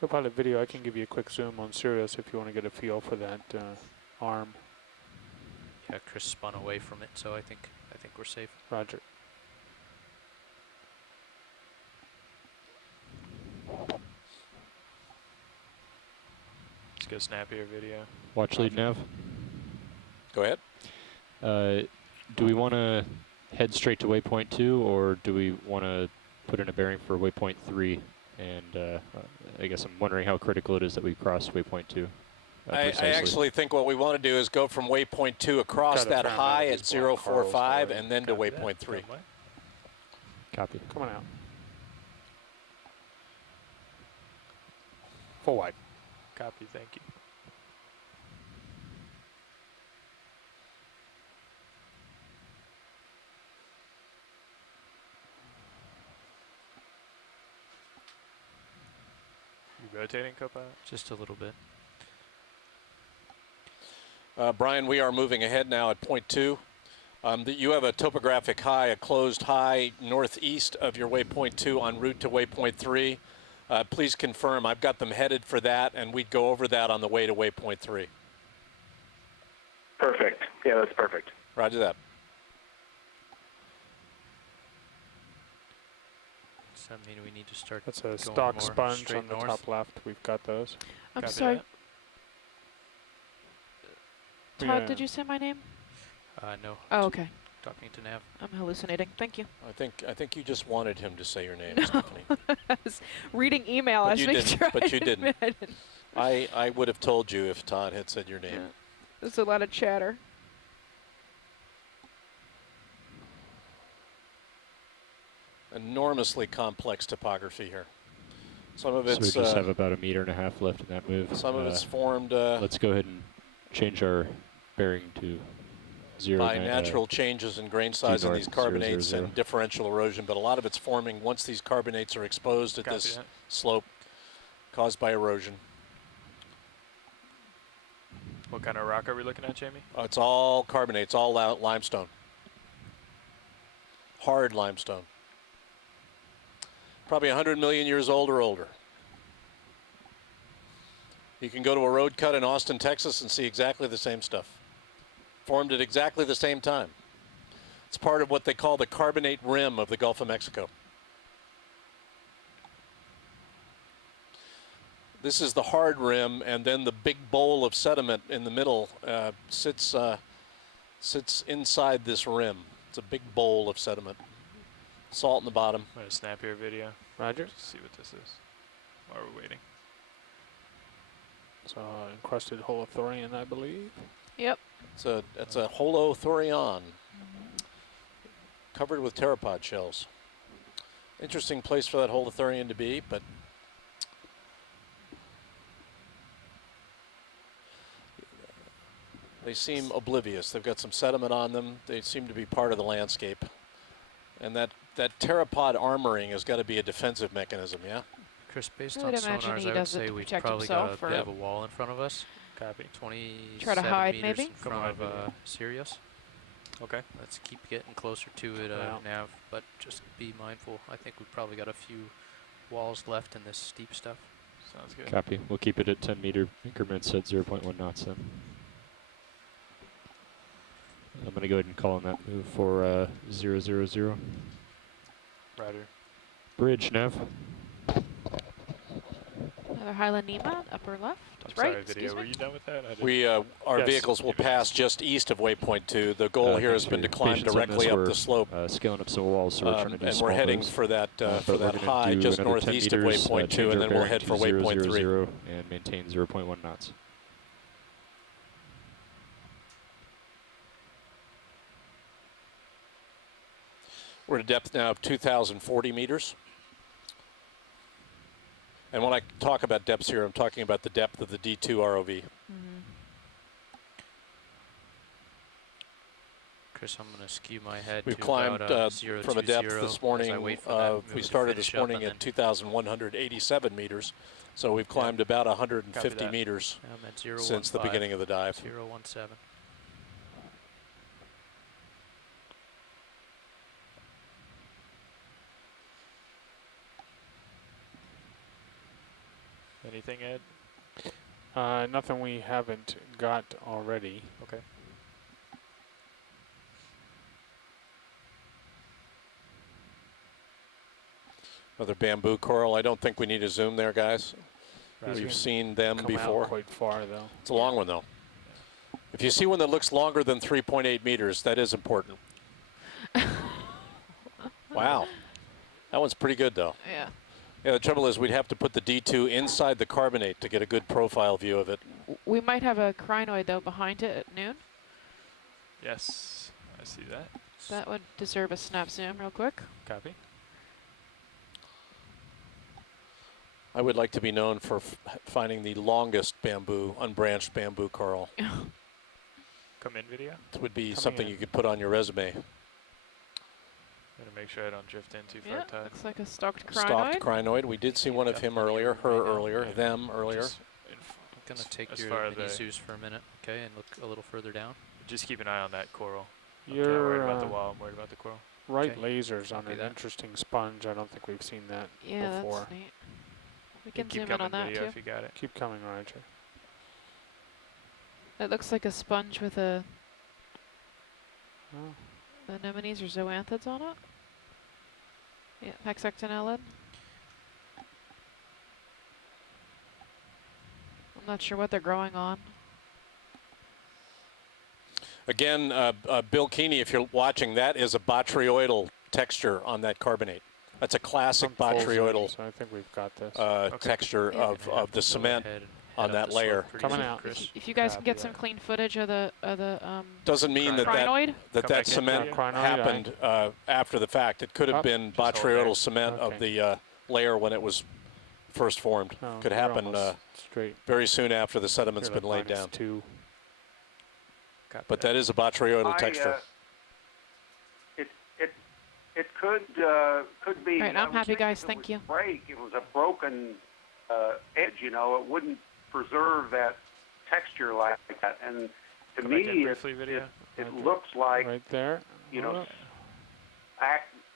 Co-pilot video, I can give you a quick zoom on Sirius if you want to get a feel for that arm. Yeah, Chris spun away from it, so I think we're safe. Roger. Let's go snappier video. Watch lead, Nav. Go ahead. Do we want to head straight to waypoint 2, or do we want to put in a bearing for waypoint 3? And I guess I'm wondering how critical it is that we cross waypoint 2. I precisely. actually think what we want to do is go from waypoint 2 across Try to that find out high if at these black corals 045 already and then to copy that. waypoint 3. Copy. Come on out. Full wide. Copy, thank you. You rotating, Copilot? Just a little bit. Brian, we are moving ahead now at point 2. You have a topographic high, a closed high northeast of your waypoint 2 en route to waypoint 3. Please confirm. I've got them headed for that, and we'd go over that on the way to waypoint 3. Perfect. Yeah, that's perfect. Roger that. Does that mean we need to start That's a going stock more sponge straight on the north? top left. We've got those. I'm Copy sorry. that. Todd, did you say my name? No. Oh, okay. Talking to Nav. I'm hallucinating. Thank you. I think you just wanted him to say your name, Stephanie. I was reading email But as you we didn't, tried. but you didn't. I didn't. I would have told you if Todd had said your name. Yeah. There's a lot of chatter. Enormously complex topography here. Some of So we it's just have about 1.5 meters left in that move. some of it's formed Let's go ahead and change our bearing to 0. by natural changes in grain size in north, these carbonates 0, 0, 0. and differential erosion, but a lot of it's forming once these carbonates are exposed at Copy this that. slope caused by erosion. What kind of rock are we looking at, Jamie? It's all carbonates, all limestone. Hard limestone. Probably 100 million years old or older. You can go to a road cut in Austin, Texas and see exactly the same stuff. Formed at exactly the same time. It's part of what they call the carbonate rim of the Gulf of Mexico. This is the hard rim, and then the big bowl of sediment in the middle sits inside this rim. It's a big bowl of sediment. Salt in the bottom. I'm going to snap your video. Roger. Just see what this is while we're waiting. It's encrusted holothorian, I believe. Yep. It's a holothorian covered with pteropod shells. Interesting place for that holothorian to be, but they seem oblivious. They've got some sediment on them. They seem to be part of the landscape. And that pteropod armoring has got to be a defensive mechanism, yeah? Chris, based I on would imagine sonars, he I would does it say to we protect probably himself, got a or- bit of a wall in front of us. Copy. 27 Try to hide, meters maybe? in front of video. Sirius. Okay. Let's keep getting closer to it, Wow. Nav, but just be mindful. I think we've probably got a few walls left in this steep stuff. Sounds good. Copy. We'll keep it at 10-meter increments at 0.1 knots then. I'm going to go ahead and call on that move for 0, 0, 0. Roger. Another Bridge, Nav. Highland Nema, upper left. I'm right, sorry, excuse video. me. Were you done with that? I didn't- We our Yes, vehicles will keep it. pass just east of waypoint 2. The goal here has Thanks for been to your climb patience on directly this. up We're, the slope. Scaling up some walls, so we're trying to do And small we're heading moves. for that But we're gonna high do just another 10 northeast of meters, waypoint 2, change and our then we'll bearing head to for 0, waypoint 0, 3. 0, and maintain 0.1 knots. We're at a depth now of 2,040 meters. And when I talk about depths here, I'm talking about the depth of the D2 ROV. Chris, I'm going to skew my head We've to climbed about 0, from a 2, depth 0 this as morning. I wait for that move We to started finish this up, morning and at then 2,187 meters. So we've climbed about 150 that. meters I'm at 0, since the 1, 5, beginning of the dive. 0, 1, 7. Anything, Ed? Nothing we haven't got already. Okay. Another bamboo coral. I don't think we need to zoom there, guys. Roger. We've seen them Come before. out quite far, though. It's a long one, though. If you see one that looks longer than 3.8 meters, that is important. Wow. That one's pretty good, though. Yeah. Yeah, the trouble is we'd have to put the D2 inside the carbonate to get a good profile view of it. We might have a crinoid though behind it at noon. Yes, I see that. That would deserve a snap zoom real quick. Copy. I would like to be known for finding the longest bamboo, unbranched bamboo coral. Come in video. It would be Coming something in. you could put on your resume. Gotta make sure I don't drift in too far Yeah, tide. looks like a stalked crinoid. Stalked crinoid. We did see one of him earlier, her earlier, them earlier. I'm gonna take as your far as mini I- zoos for a minute, okay, and look a little further down. Just keep an eye on that coral. I'm not You're worried about the wall. I'm worried about the coral. right Okay. lasers on Copy an that. interesting sponge. I don't think we've seen that Yeah, before. that's neat. We You can keep zoom in coming on that video too. if you got it. Keep coming, Roger. It looks like a sponge with a Oh. anemones or zoanthids on it. Yeah, hexactinellid. I'm not sure what they're growing on. Again, Bill Keeney, if you're watching, that is a botryoidal texture on that carbonate. That's a classic I'm full botryoidal zoom, so I think we've got this. texture Yeah. of the cement on that layer. Coming out. If you guys can get Copy some that. clean footage of the Doesn't mean that crinoid. that Come back in cement video. Crinoid, happened after the fact. It could have Up. been Just hold botryoidal there. cement of Okay. the layer when it was first formed. Oh, Could you're happen almost straight. very soon after the sediment's You're been like laid down. -2. Copy But that is a botryoidal I, texture. It could be. Right, I I'm was happy, thinking guys. if it Thank was you. Break. It was a broken edge. You know, it wouldn't preserve that texture like that. And to Come back in me, briefly video. it looks like Right there. you know Hold up.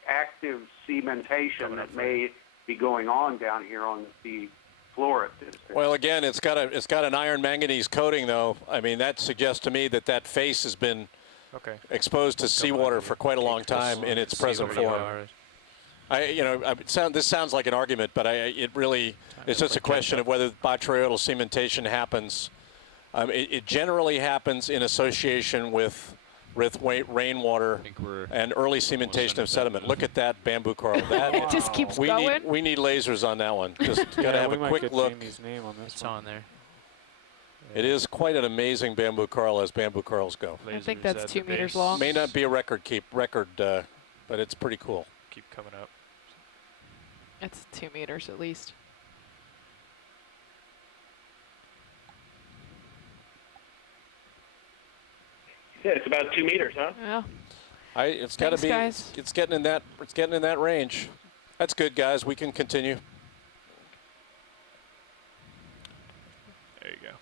active cementation Coming up that for may be going on down here on the floor at this. Well, again, it's got an iron manganese coating, though. I mean, that suggests to me that that face has been Okay. exposed to seawater for quite a long time in its present form. This sounds like an argument, but it's just a question of whether botryoidal cementation happens. It generally happens in association with rainwater I think we're and early cementation of sediment. now. Look at that bamboo coral. That It just keeps we going. need lasers on that one. Just got to Yeah, have we a might quick get look. Jamie's name on this It's one. on there. It is quite an amazing bamboo coral as bamboo corals go. I think Lasers that's at 2 the meters base. long. May not be a record, but it's pretty cool. Keep coming up. It's 2 meters at least. Yeah, it's about 2 meters, huh? Yeah. It's got to Thanks, be. guys. It's getting in that range. That's good, guys. We can continue. There you go.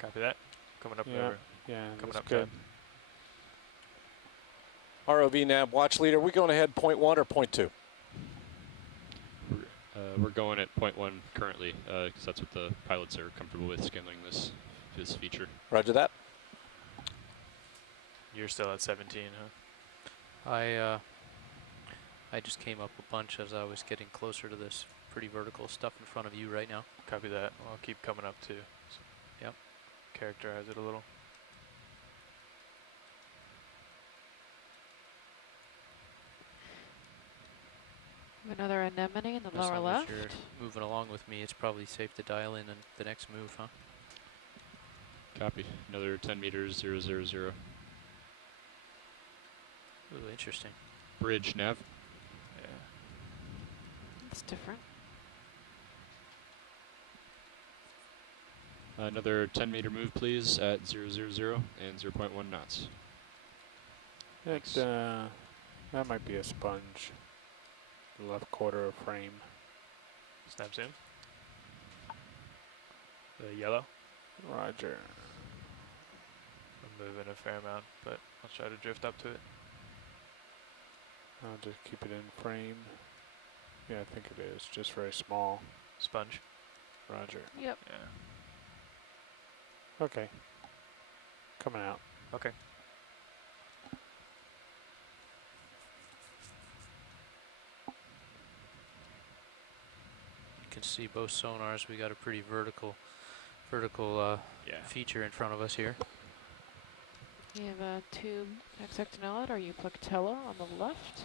Copy that. Coming up Yeah, over. yeah, Coming that's up good. ROV nav watch leader. We going ahead 0.1 or 0.2? We're going at 0.1 currently, because that's what the pilots are comfortable with scaling this feature. Roger that. You're still at 17, huh? I just came up a bunch as I was getting closer to this pretty vertical stuff in front of you right now. Copy that. I'll keep coming up too. So Yep. Characterize it a little. Another anemone in the As lower long as left. you're moving along with me, it's probably safe to dial in the next move, huh? Copy. Another 10 meters, 000. Ooh, interesting. Bridge nav. Yeah. It's different. Another 10 meter move, please, at 000 and 0.1 knots. That might be a sponge. The left quarter of frame. Snap zoom. The yellow. Roger. I'm moving a fair amount, but I'll try to drift up to it. I'll just keep it in frame. Yeah, I think it is. Just very small. Sponge. Roger. Yep. Yeah. Okay. Coming out. Okay. You can see both sonars. We got a pretty vertical Yeah. feature in front of us here. You have a tube hexactinellid or Euplectella on the left.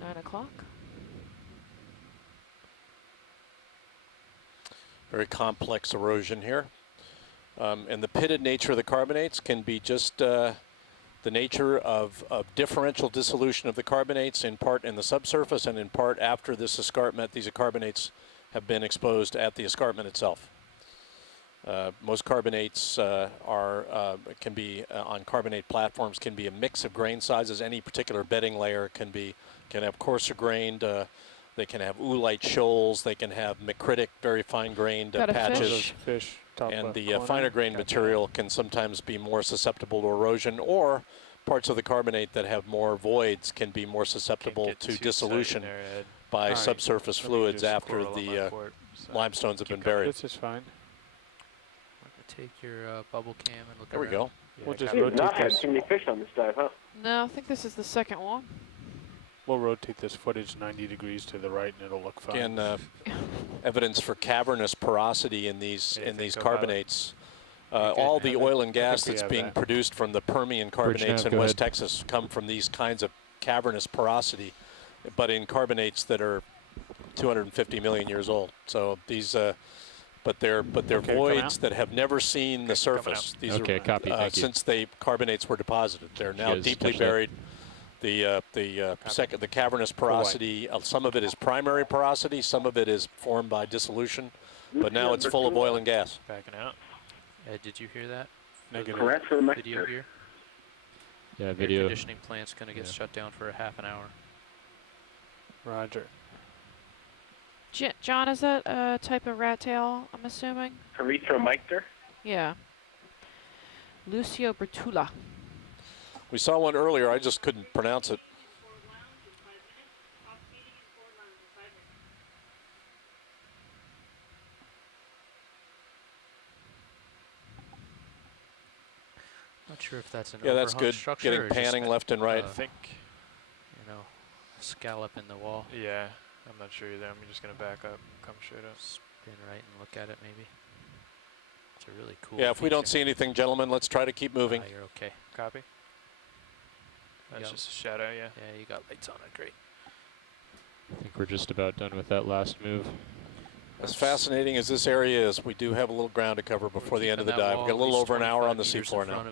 9 o'clock. Very complex erosion here. And the pitted nature of the carbonates can be just the nature of differential dissolution of the carbonates, in part in the subsurface and in part after this escarpment. These carbonates have been exposed at the escarpment itself. Most carbonates can be on carbonate platforms, can be a mix of grain sizes. Any particular bedding layer can have coarser grained. They can have oolite shoals. They can have micritic, very fine grained patches. Fish. And the finer grained material can sometimes be more susceptible to erosion, or parts of the carbonate that have more voids can be more susceptible to dissolution by subsurface fluids after the limestones have been buried. This is fine. Take your bubble cam and look There we around. go. Yeah, we'll just We've rotate not had this. too many fish on this dive, huh? No, I think this is the second one. We'll rotate this footage 90 degrees to the right, and it'll look fine. Again, evidence for cavernous porosity in these carbonates. All the oil and gas that's being produced from the Permian carbonates in West Texas come from these kinds of cavernous porosity, but in carbonates that are 250 million years old. So these, but they're voids that have never seen the surface. These are copy. since carbonates were deposited. They're now deeply buried. The cavernous porosity, some of it is primary porosity, some of it is formed by dissolution, but now it's full of oil and gas. Backing out. Ed, did you hear that? Negative. Correct for the Video here? Yeah, video. Air conditioning plant's going to get shut down for a half an hour. Roger. John, is that a type of rat tail, I'm assuming? Erythromycter? Yeah. Lucio Bertula. We saw one earlier, I just couldn't pronounce it. Not sure if that's an Yeah, that's overhung good. structure Getting or just panning left and right. I think. You know, a scallop in the wall. Yeah, I'm not sure either. I'm just gonna back up, come straight up. Spin right and look at it maybe. It's a really cool Yeah, if we don't feature. see anything, gentlemen, let's try to keep moving. You're okay. Copy. That's just a shadow, yeah. Yeah, you got lights on it. Great. I think we're just about done with that last move. As fascinating as this area is, we do have a little ground to cover before the end of the dive. We've got a little over an hour on the seafloor now.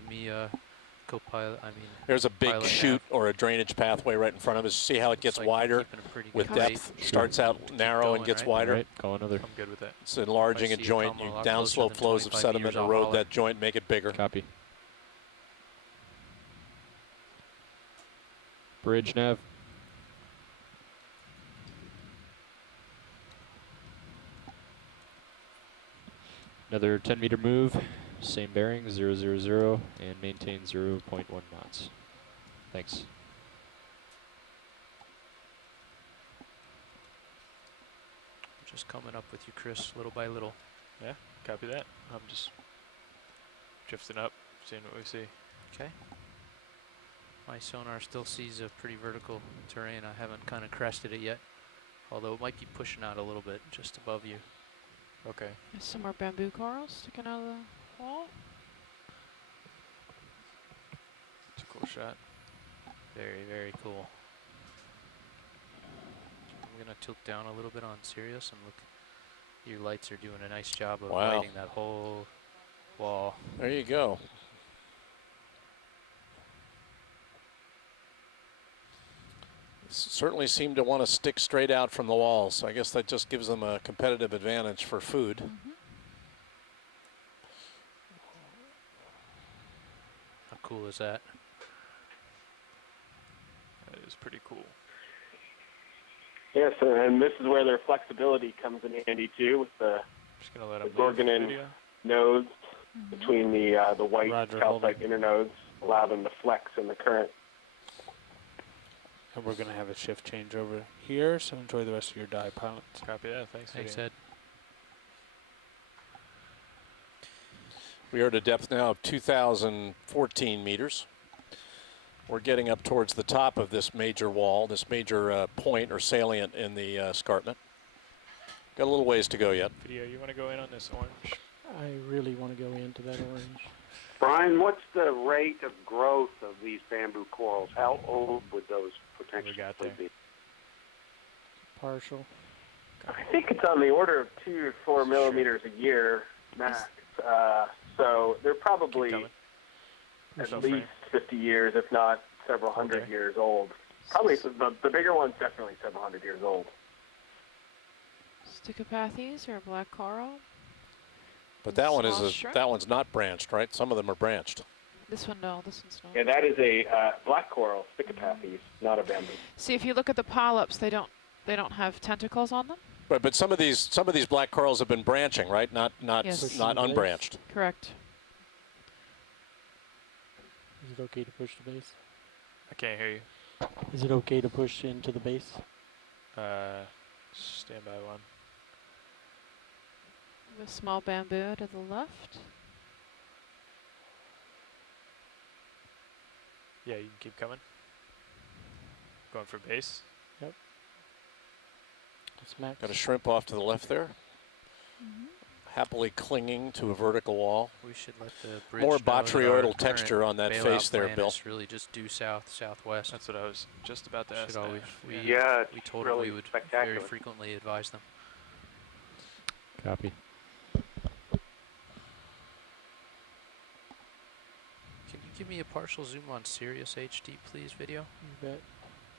There's a big chute or a drainage pathway right in front of us. See how it gets wider with depth? Starts out narrow and gets wider. Right, call another. I'm good with that. It's enlarging a joint. You downslope flows of sediment erode that joint, make it bigger. Copy. Bridge nav. Another 10-meter move, same bearing, 000, and maintain 0.1 knots. Thanks. Just coming up with you, Chris, little by little. Yeah, copy that. I'm just drifting up, seeing what we see. Okay. My sonar still sees a pretty vertical terrain. I haven't kind of crested it yet, although it might be pushing out a little bit just above you. Okay. There's some more bamboo corals sticking out of the wall. It's a cool shot. Very, very cool. I'm going to tilt down a little bit on Sirius and look. Your lights are doing a nice job of lighting that whole wall. There you go. Certainly seem to want to stick straight out from the walls. So I guess that just gives them a competitive advantage for food. Mm-hmm. How cool is that? That is pretty cool. Yes, and this is where their flexibility comes in handy too, with the Just gonna let them Gorgonin nodes between the white calcite inner nodes, allow them to flex in the current. And we're going to have a shift change over here, so enjoy the rest of your dive, pilots. Copy that. Thanks, Thanks, Gideon. Ed. We are at a depth now of 2,014 meters. We're getting up towards the top of this major wall, this major point or salient in the escarpment. Got a little ways to go yet. Video, you want to go in on this orange? I really want to go into that orange. Brian, what's the rate of growth of these bamboo corals? How old would those potentially be? Partial. I think it's on the order of 2 or 4 millimeters a year max. So they're probably at least 50 years, if not several hundred years old. Probably the bigger one's definitely several hundred years old. Sticopathes or black coral. But that one Small is shrimp. that one's not branched, right? Some of them are branched. This one, no, this one's not. Yeah, that is a black coral, Sticopathes, not a bamboo. See, if you look at the polyps, they don't have tentacles on them. But some of these black corals have been branching, right? Not Yes. not unbranched. Correct. Is it okay to push the base? I can't hear you. Is it okay to push into the base? Stand by one. A small bamboo to the left. Yeah, you can keep coming. Going for base. Yep. That's max. Got a shrimp off to the left there. Happily clinging to a vertical wall. We should let the bridge More know that our botryoidal current texture on that bailout face there, plan Bill. is really just due south, southwest. That's what I was just about to ask. Should always, Yeah, we it's told them really we would spectacular. very frequently advise them. Copy. Can you give me a partial zoom on Sirius HD, please, video? You bet.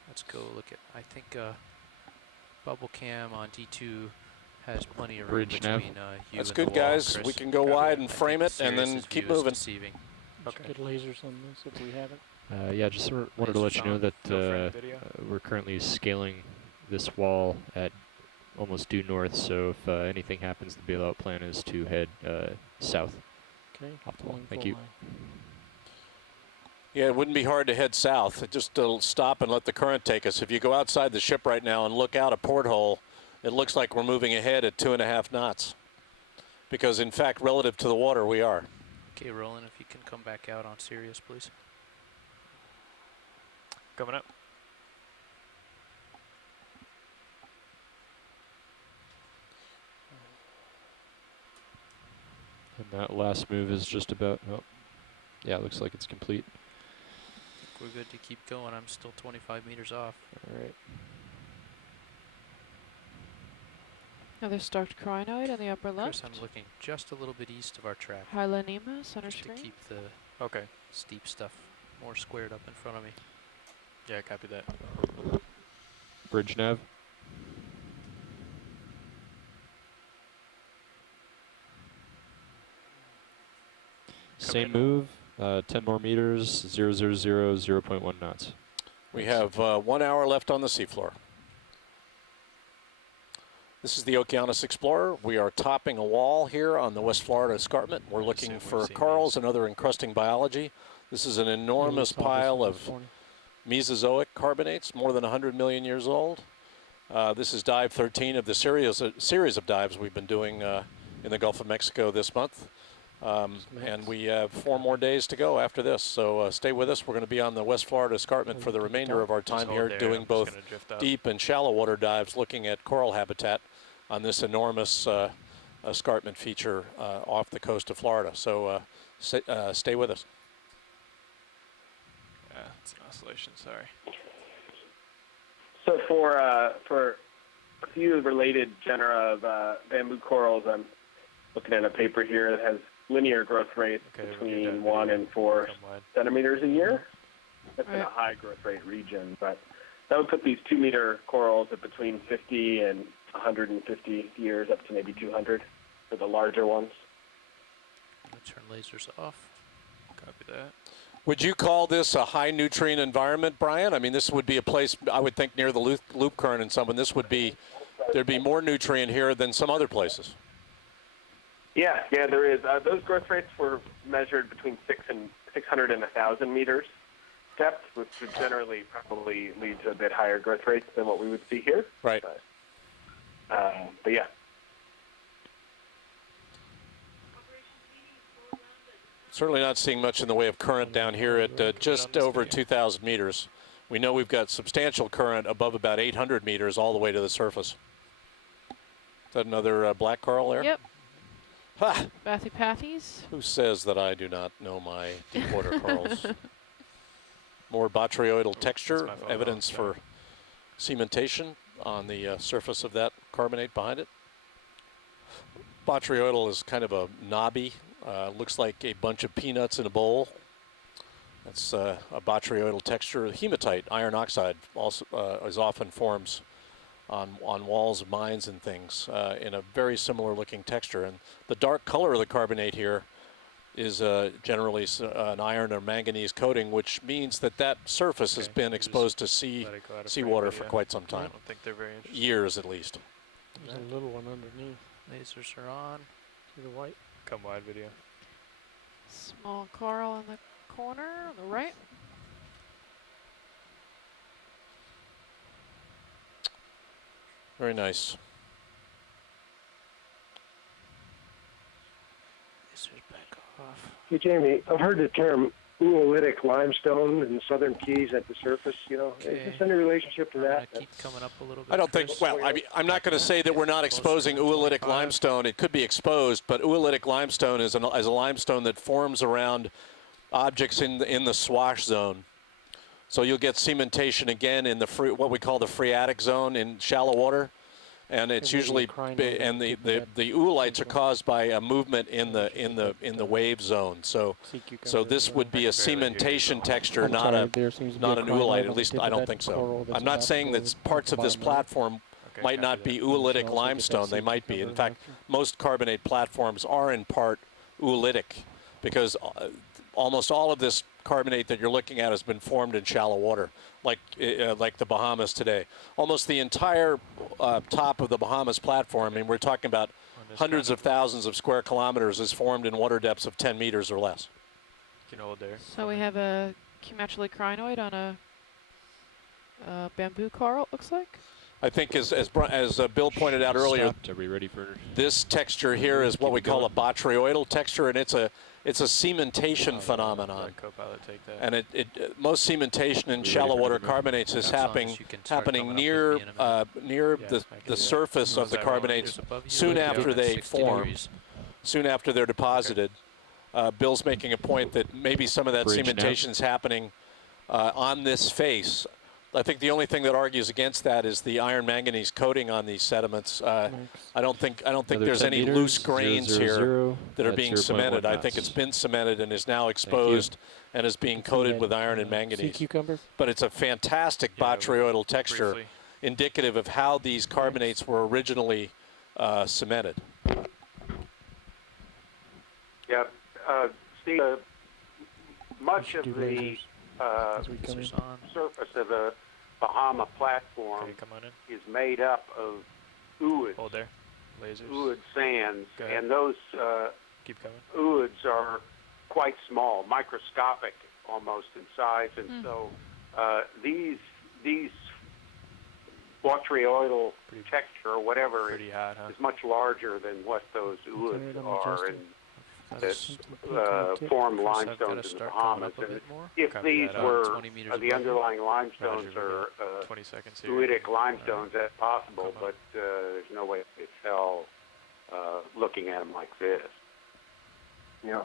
Let's go look at, I think bubble cam on D2 has plenty of room Bridge nav. between you That's and good, the wall, guys. Chris. We can go Copy wide that. and I frame think it and then Sirius's keep view is moving. deceiving. Okay. Get lasers on this if we have it. Yeah, just wanted to let you know that we're currently scaling this wall at almost due north, so if anything happens, the bailout plan is to head south. Okay. Off the wall. Going Thank full you. line. Yeah, it wouldn't be hard to head south. Just stop and let the current take us. If you go outside the ship right now and look out a porthole, it looks like we're moving ahead at 2.5 knots. Because in fact, relative to the water, we are. Okay, Roland, if you can come back out on Sirius, please. Coming up. And that last move is just about, oh, yeah, it looks like it's complete. We're good to keep going. I'm still 25 meters off. All right. Another stalked crinoid in the upper left. Chris, I'm looking just a little bit east of our track. Hylanema, center Just to screen. keep the steep stuff more squared up in front of me. Yeah, copy that. Bridge nav. Same move, 10 more meters, 0.1 knots. We have 1 hour left on the seafloor. This is the Okeanos Explorer. We are topping a wall here on the West Florida escarpment. We're looking for corals and other encrusting biology. This is an enormous pile of Mesozoic carbonates, more than 100 million years old. This is dive 13 of the series of dives we've been doing in the Gulf of Mexico this month. And we have 4 more days to go after this, so stay with us. We're going to be on the West Florida escarpment for the remainder of our time here, doing both deep and shallow water dives, looking at coral habitat on this enormous escarpment feature off the coast of Florida. So stay with us. Yeah, it's an oscillation, sorry. So for a few related genera of bamboo corals, I'm looking at a paper here that has linear growth rates between 1 and 4 centimeters a year. That's in a high growth rate region, but that would put these 2-meter corals at between 50 and 150 years, up to maybe 200 for the larger ones. I'm going to turn lasers off. Copy that. Would you call this a high nutrient environment, Brian? I mean, this would be a place, I would think, near the loop current and something. This would be, there'd be more nutrient here than some other places. Yeah, there is. Those growth rates were measured between 600 and 1,000 meters depth, which would generally probably lead to a bit higher growth rates than what we would see here. Right. But yeah. Certainly not seeing much in the way of current down here at just over 2,000 meters. We know we've got substantial current above about 800 meters all the way to the surface. Is that another black coral there? Yep. Ha! Bathypathes. Who says that I do not know my deep water corals? More botryoidal texture, evidence for cementation on the surface of that carbonate behind it. Botryoidal is kind of a knobby, looks like a bunch of peanuts in a bowl. That's a botryoidal texture. Hematite, iron oxide, also is often forms on walls of mines and things in a very similar looking texture. And the dark color of the carbonate here is generally an iron or manganese coating, which means that that surface has been exposed to seawater for quite some time. I don't think they're very interested. Years at least. There's a little one underneath. Lasers are on. See the white? Come wide video. Small coral in the corner on the right. Very nice. Lasers back off. Hey, Jamie, I've heard the term oolitic limestone in the southern Keys at the surface. You know, is this any relationship to that? Keep coming up a little bit. I don't think, well, I mean, I'm not going to say that we're not exposing oolitic limestone. It could be exposed, but oolitic limestone is a limestone that forms around objects in the swash zone. So you'll get cementation again in the what we call the phreatic zone in shallow water. And it's usually, and the oolites are caused by a movement in the wave zone. So this would be a cementation texture, not an oolite. At least I don't think so. I'm not saying that parts of this platform might not be oolitic limestone. They might be. In fact, most carbonate platforms are in part oolitic, because almost all of this carbonate that you're looking at has been formed in shallow water, like the Bahamas today. Almost the entire top of the Bahamas platform, I mean, we're talking about hundreds of thousands of square kilometers, is formed in water depths of 10 meters or less. You can hold there. So we have a cumatrically crinoid on a bamboo coral, it looks like. I think as Bill pointed out earlier, Are we ready for this texture here is what we call a botryoidal texture, and it's a cementation phenomenon. And most cementation in shallow water carbonates is happening near the surface of the carbonates soon after they form, soon after they're deposited. Bill's making a point that maybe some of that cementation is happening on this face. I think the only thing that argues against that is the iron manganese coating on these sediments. I don't think there's any loose grains here that are being cemented. I think it's been cemented and is now exposed and is being coated with iron and manganese. But it's a fantastic botryoidal texture, indicative of how these carbonates were originally cemented. Yeah, Steve, much of the surface of the Bahama platform is made up of ooids. Hold there. Lasers. Ooid sands, and those ooids are quite small, microscopic almost in size, and so these botryoidal texture or whatever is much larger than what those ooids are, and that form limestones in the Bahamas. And if these were the underlying limestones are ooidic limestones, that's possible, but there's no way to tell looking at them like this. Yeah.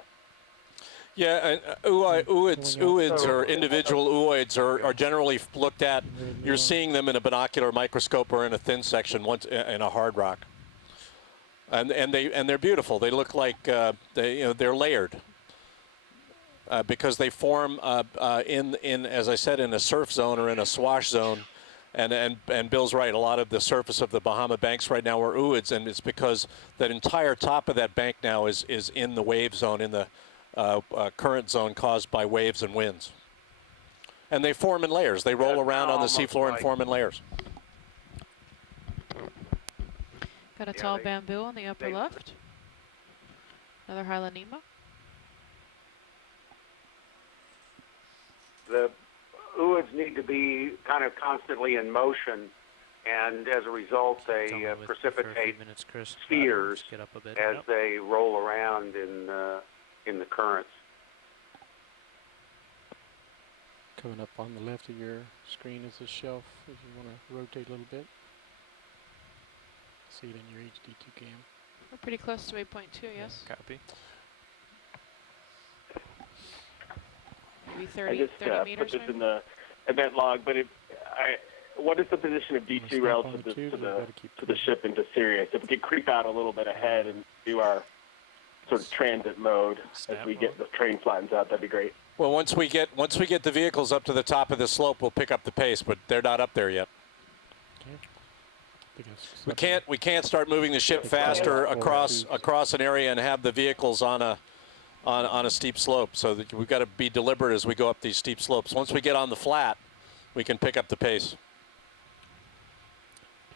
Yeah, and ooids or individual ooids are generally looked at. You're seeing them in a binocular microscope or in a thin section once in a hard rock. And they're beautiful. They look like they're layered because they form in as I said, in a surf zone or in a swash zone. And Bill's right. A lot of the surface of the Bahama banks right now are ooids, and it's because that entire top of that bank now is in the wave zone, in the current zone caused by waves and winds. And they form in layers. They roll around on the seafloor and form in layers. Got a tall bamboo on the upper left. Another hylanema. The ooids need to be kind of constantly in motion, and as a result, they precipitate spheres as they roll around in the currents. Coming up on the left of your screen is a shelf if you want to rotate a little bit. See it in your HD2 cam. We're pretty close to 8.2, yes. Copy. Maybe 30 I just 30 meters put this maybe? in the event log, but what is the position of D2 relative to the ship into Sirius? If we could creep out a little bit ahead and do our sort of transit mode as we get the train flattens out, that'd be great. Well, once we get the vehicles up to the top of the slope, we'll pick up the pace, but they're not up there yet. We can't start moving the ship faster across an area and have the vehicles on a steep slope. So that we've got to be deliberate as we go up these steep slopes. Once we get on the flat, we can pick up the pace.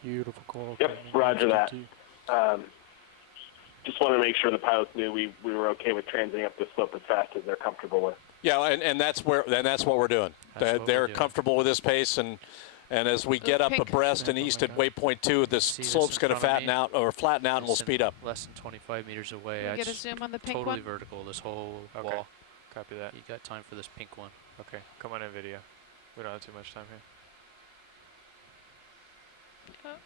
Beautiful coral. Yep, roger that. Just want to make sure the pilots knew we were okay with transiting up the slope as fast as they're comfortable with. Yeah, and that's what we're doing. They're comfortable with this pace, and as we get up abreast and east at waypoint 2, the slope's going to flatten out, and we'll speed up. Less than 25 meters away. Can we get a zoom on the pink totally one? vertical, this whole Okay. wall. Copy that. You got time for this pink one. Okay, come on in video. We don't have too much time here. Oh.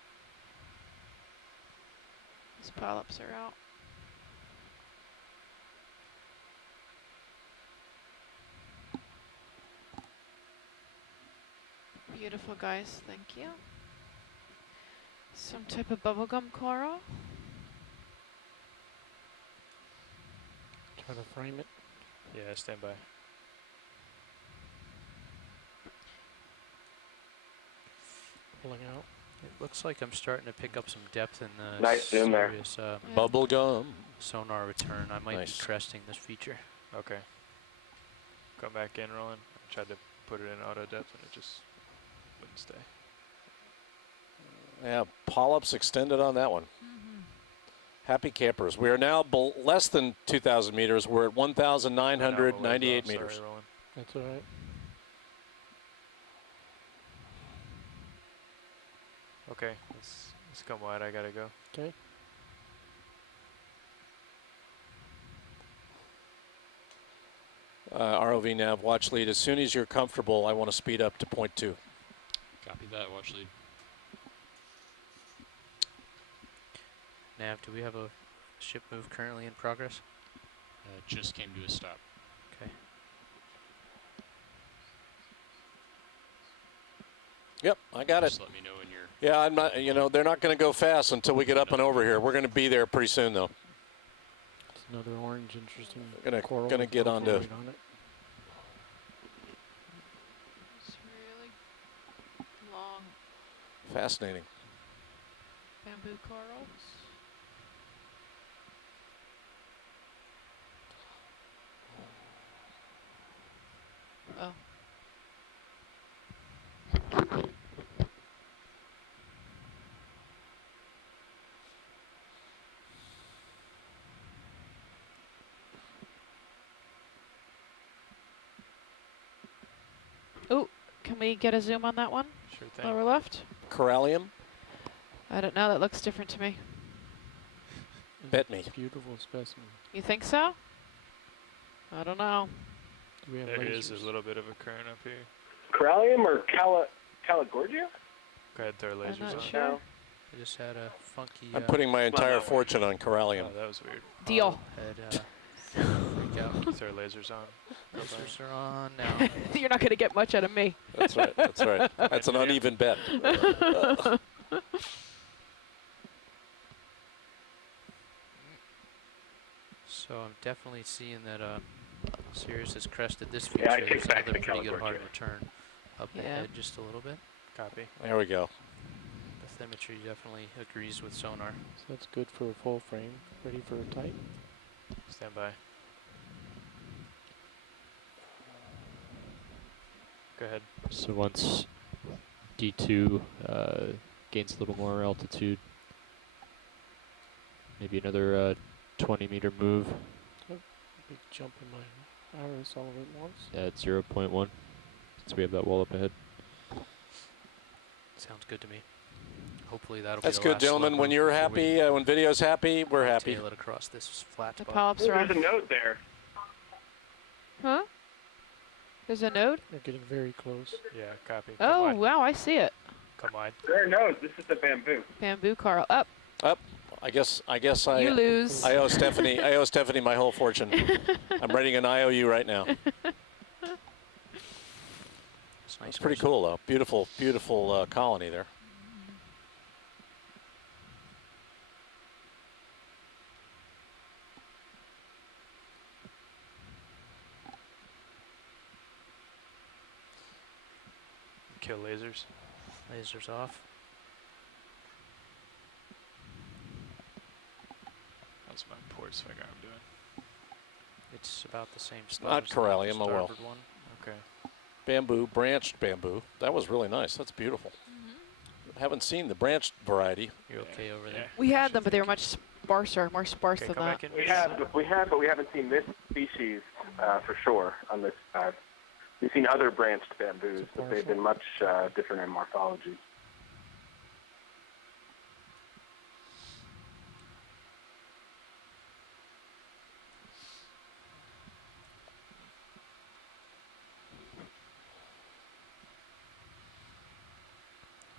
These polyps are out. Beautiful, guys. Thank you. Some type of bubblegum coral. Try to frame it. Yeah, stand by. Pulling out. It looks like I'm starting to pick up some depth in the Nice zoom there. Sirius, Bubblegum. sonar return. I might Nice. be cresting this feature. Okay. Come back in, Roland. I tried to put it in auto depth and it just wouldn't stay. Yeah, polyps extended on that one. Happy campers. We are now less than 2,000 meters. We're at 1,998 meters. Sorry, Roland. That's all right. Okay, let's come wide. I gotta go. Okay. ROV nav, watch lead. As soon as you're comfortable, I want to speed up to point 2. Copy that, watch lead. Nav, do we have a ship move currently in progress? Just came to a stop. Okay. Yep, I got it. Just let me know when you're... Yeah, I'm not, they're not going to go fast until we get up and over here. We're going to be there pretty soon, though. It's another orange, interesting Gonna get onto... on it. It's really long Fascinating. bamboo corals. Oh. Oh, can we get a zoom on that one? Sure thing. Lower left? Corallium? I don't know, that looks different to me. Bet me. Beautiful specimen. You think so? I don't know. Do we have There is lasers? a little bit of a current up here. Corallium or Caligorgia? Go ahead, throw lasers not on. sure. No. I just had a funky. I'm putting my entire that way. fortune on corallium. Oh, that was weird. Deal. Had freak out. Throw lasers on. Lasers are on now. You're not going to get much out of me. That's right. That's right. That's an uneven bet. So I'm definitely seeing that Sirius has crested this feature. Yeah, I There's kicked back another the pretty good hard Caligorgia. return up Yeah. ahead just a little bit. Copy. There we go. The bathymetry definitely agrees with sonar. So that's good for a full frame. Ready for a tight. Stand by. Go ahead. So once D2 gains a little more altitude, maybe another 20 meter move Big jump in my iris all at once. at 0.1, since we have that wall up ahead. Sounds good to me. Hopefully that'll That's be the good, last gentlemen. slow When move you're before happy, when video's happy, we're we happy. tail it across this flat The spot. polyps are There's a on. note there. Huh? There's a node? They're getting very close. Yeah, copy. Come Oh, wide. wow, I see it. Come wide. There are nodes. This is the bamboo. Bamboo coral. Up. Up. I guess You lose. I owe Stephanie my whole fortune. I'm writing an IOU right now. It's nice. It's pretty cool, though. Beautiful, beautiful colony there. Kill lasers. Lasers off. That's my port swinger I'm doing. It's about the same spot. Not as the corallium, oh well. starboard one. Okay. Bamboo, branched bamboo. That was really nice. That's beautiful. Haven't seen the branched variety. You're okay over there? We had them, but they were much sparser, more sparse Okay, than come that. back in. We have, but we haven't seen this species for sure on this dive. We've seen other branched bamboos, but they've been much different in morphology.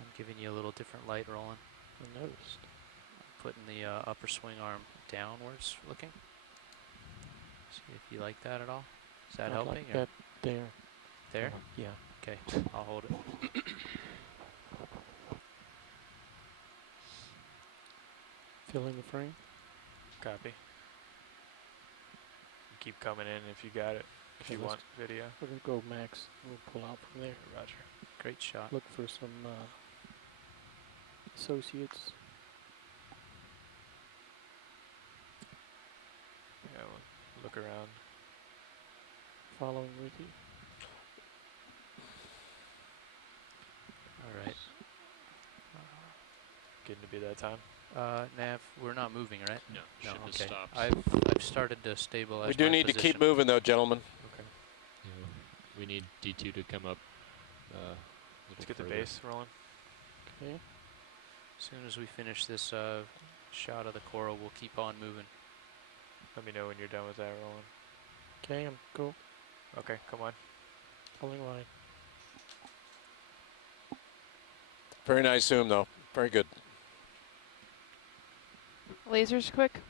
I'm giving you a little different light, Roland. I noticed. Putting the upper swing arm downwards looking. See if you like that at all. Is that I'd helping? like or that there. there? Yeah. Okay, I'll hold it. Fill in the frame. Copy. Keep coming in if you got it. If you let's- want video. We're gonna go max. We'll pull out from there. Roger. Great shot. Look for some associates. Yeah, we'll look around. Following with you. All right. Getting to be that time. Nav, we're not moving, right? No, No, ship has okay. stopped. I've started to stabilize. We do my need to position. keep moving, though, gentlemen. Okay. Yeah, we need D2 to come up. Let's get the further. base rolling. Okay. As soon as we finish this shot of the coral, we'll keep on moving. Let me know when you're done with that rolling. Okay, I'm go. Okay, come on. Pulling line. Very nice zoom, though. Very good. Lasers quick.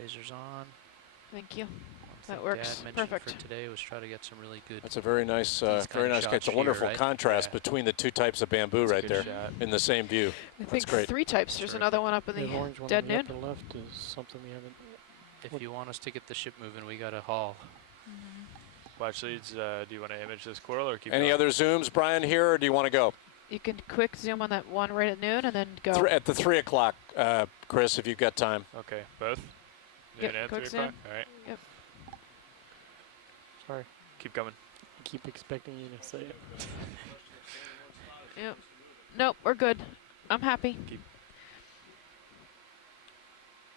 Lasers on. Thank you. One That thing works. Dad mentioned Perfect. for today was try to get some really good. That's a very nice, These very kind of nice. It's a shots wonderful here, right? contrast Yeah. between the two types of bamboo That's a right good there shot. in the same view. I That's think great. 3 types. There's another one up in The the orange one dead on the noon. upper left is something we haven't. If you want us to get the ship moving, we got to haul. Watch leads. Do you want to image this coral or keep Any going? other zooms, Brian, here, or do you want to go? You can quick zoom on that one right at noon and then go. At the 3 o'clock, Chris, if you've got time. Okay, both? Yep, Noon and quick 3 o'clock? zoom. All right. Yep. Sorry. Keep coming. I keep expecting you to say it. Yep. Nope, we're good. I'm happy. Keep.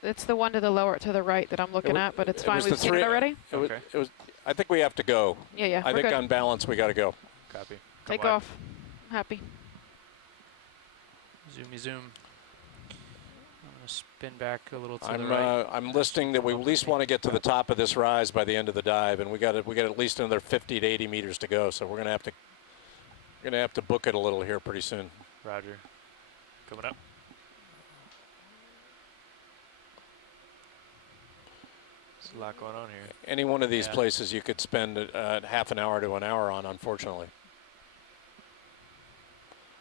It's the one to the lower, to the right that I'm looking at, but it's it fine. was We've the seen it three- already. Okay. It was. I think we have to go. Yeah, yeah. I we're think good. on balance, we got to go. Copy. Take Come on. off. I'm happy. Zoomy zoom. I'm going to spin back a little to the I'm right. I'm listing that we at least want to get to the top of this rise by the end of the dive, and we got at least another 50 to 80 meters to go. So we're gonna have to book it a little here pretty soon. Roger. Coming up. There's a lot going on here. Any one of these Yeah. places you could spend half an hour to an hour on, unfortunately.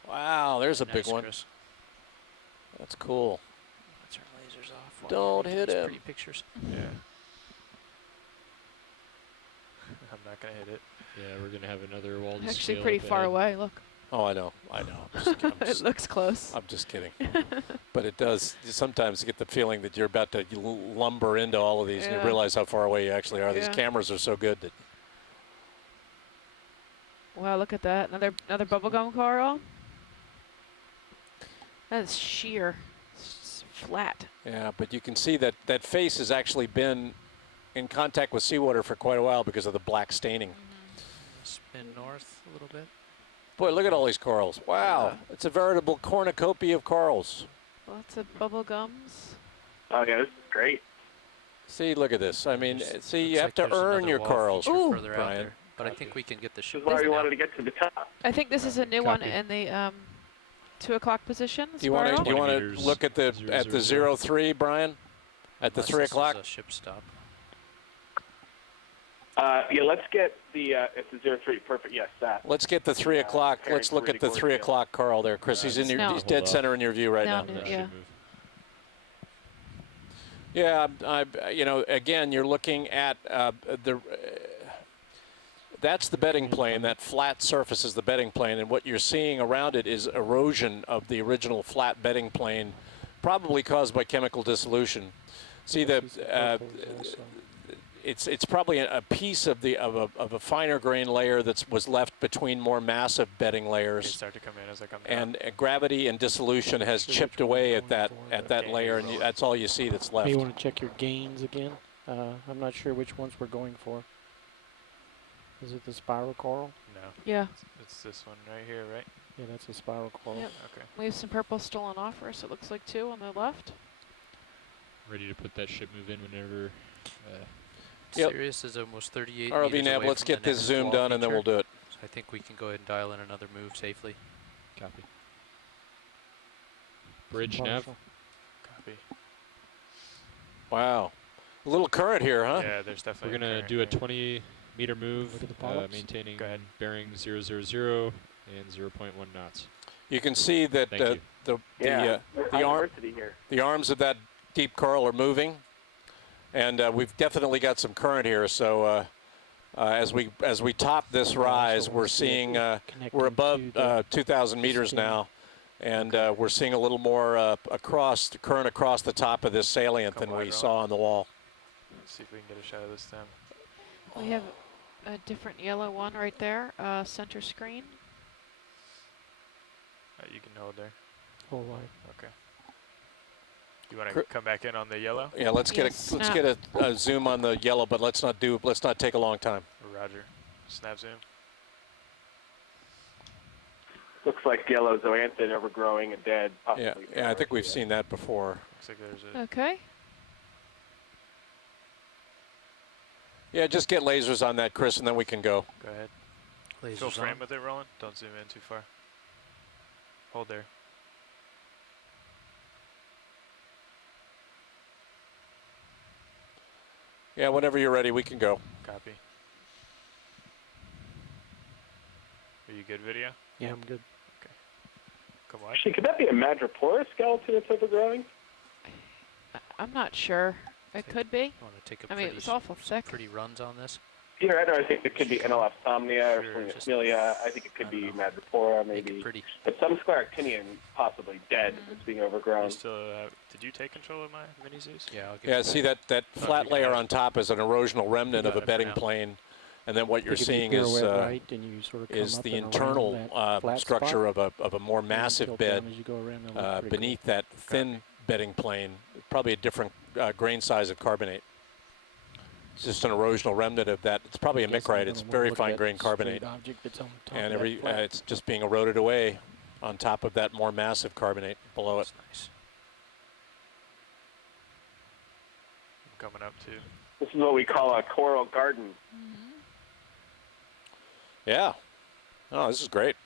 Wow, there's a big Nice, one. Chris. That's cool. Let's turn lasers off. while Don't we're making hit these him. Pretty pictures. Yeah. I'm not going to hit it. Yeah, we're gonna have another wall to Actually, scale pretty up far ahead. away. Look. Oh, I know. I'm It looks close. I'm just kidding. But it does sometimes get the feeling that you're about to lumber into all of these, and you Yeah. realize how far away you actually are. These Yeah. cameras are so good that Wow, look at that. Another bubblegum coral. That is sheer. It's flat. yeah, but you can see that that face has actually been in contact with seawater for quite a while because of the black staining. Spin north a little bit. Boy, look at all these corals. Wow, it's a veritable cornucopia of corals. Lots of bubblegums. Oh, yeah, this is great. See, look at this. I mean, There's- see, looks you have like to there's earn another your wall corals, feature Ooh. further out Brian. there, but I think we can get the This ship is why moving you now. wanted to get to the top. I think this is a new one Copy. in the 2 o'clock position. Do you want to? spiral. Do you 20 want to meters, look at the 000. 03, Brian? At the Unless 3 this is o'clock. a ship stop. Yeah, let's get the, it's the 03, perfect, yes, that. Let's get the 3 o'clock. Let's look at the 3 o'clock Carl there, Chris. He's he's dead center in your view right now. Yeah. Yeah, you know, again, you're looking at that's the bedding plane. That flat surface is the bedding plane, and what you're seeing around it is erosion of the original flat bedding plane, probably caused by chemical dissolution. See it's probably a piece of a finer grain layer that was left between more massive bedding layers. They start to come in as I come down. And gravity and dissolution has chipped away at that layer, and that's all you see that's left. You want to check your gains again? I'm not sure which ones we're going for. Is it the spiral coral? No. Yeah. It's this one right here, right? Yeah, that's a spiral coral. Yep. Okay. We have some purple still on offer, so it looks like 2 on the left. Ready to put that ship move in whenever. Sirius is almost 38 ROV meters Nav, away let's from get the this next zoom wall done and then we'll feature. do it. So I think we can go ahead and dial in another move safely. Copy. Bridge nav. Copy. Wow. A little current here, huh? Yeah, there's definitely. We're going to do a 20-meter move, maintaining bearing 000 and 0.1 knots. You can see that the arms of that deep curl are moving, and we've definitely got some current here. So as we top this rise, we're seeing we're above 2,000 meters now, and we're seeing a little more current across the top of this salient than we saw on the wall. Let's see if we can get a shot of this time. We have a different yellow one right there, center screen. You can hold there. Hold wide. Okay. You want to come back in on the yellow? Yeah, let's get a zoom on the yellow, but let's not take a long time. Roger. Snap zoom. Looks like yellow zoanthid overgrowing and dead. Possibly Yeah, I think we've seen that before. Looks like there's a Okay. Yeah, just get lasers on that, Chris, and then we can go. Go ahead. Lasers Fill frame on. with it, Roland. Don't zoom in too far. Hold there. Yeah, whenever you're ready, we can go. Copy. Are you good, video? Yeah, I'm good. Okay. Come on. Actually, could that be a madrepora skeleton that's overgrowing? I'm not sure. It could be. Want to take a I mean, it's awful thick. Pretty runs on this. Here, I think it could be Enelopsomnia or Sphingosmilia. I think it could be madrepora, maybe. But some scleractinian, possibly dead, that's being overgrown. Did you take control of my mini zoos? Yeah. Yeah, see that flat layer on top is an erosional remnant of a bedding plane, and then what you're seeing is the internal structure of a more massive bed beneath that thin bedding plane, probably a different grain size of carbonate. It's just an erosional remnant of that. It's probably a micrite. It's very fine grain carbonate, and it's just being eroded away on top of that more massive carbonate below it. Nice. I'm coming up too. This is what we call a coral garden. Yeah. Oh, this is great.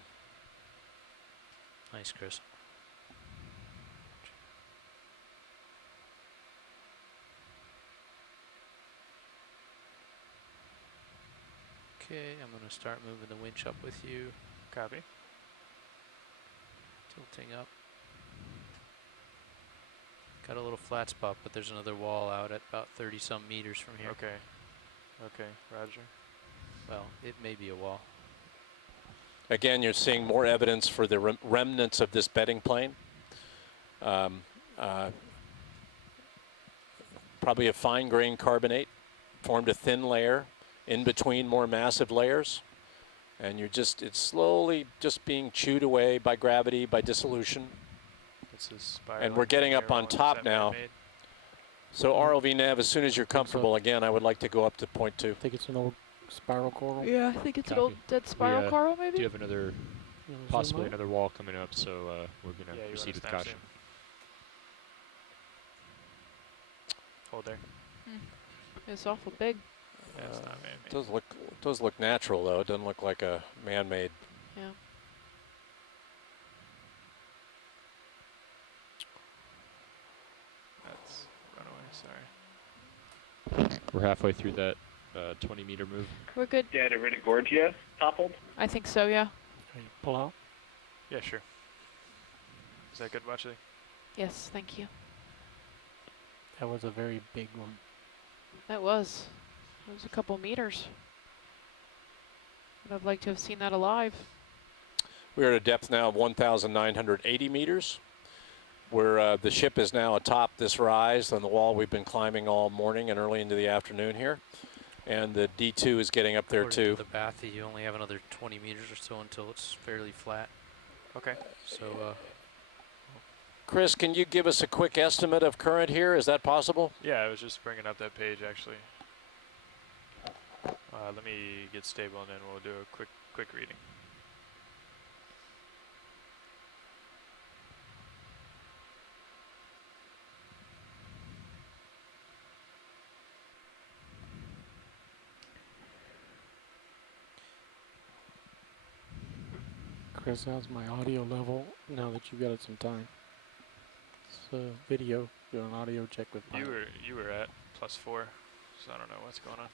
Nice, Chris. Okay, I'm going to start moving the winch up with you. Copy. Tilting up. Got a little flat spot, but there's another wall out at about 30-some meters from here. Okay. Okay, roger. Well, it may be a wall. Again, you're seeing more evidence for the remnants of this bedding plane. Probably a fine grain carbonate, formed a thin layer in between more massive layers, and it's slowly just being chewed away by gravity, by dissolution. And we're getting up on top now. So ROV Nav, as soon as you're comfortable, again, I would like to go up to point 2. I think it's an old spiral coral. Yeah, I think it's an old dead spiral coral, maybe. Do you have another, possibly another wall coming up? So we're going to proceed with caution. Hold there. It's awful big. Yeah, it's not man-made. It does look natural, though. It doesn't look like a man-made. Yeah. That's runaway, sorry. We're halfway through that 20 meter move. We're good. Yeah, to Gorgia toppled. I think so, yeah. Pull out? Yeah, sure. Is that good, Watchley? Yes, thank you. That was a very big one. That was. It was a couple meters. I'd have liked to have seen that alive. We're at a depth now of 1,980 meters. Where the ship is now atop this rise on the wall we've been climbing all morning and early into the afternoon here. And the D2 is getting up there According too. to the bathy, you only have another 20 meters or so until it's fairly flat. Okay. So, Chris, can you give us a quick estimate of current here? Is that possible? Yeah, I was just bringing up that page actually. Let me get stable and then we'll do a quick reading. Chris, how's my audio level now that you've got it some time? It's video, do an audio check with Pilot. You were at +4, so I don't know what's going on.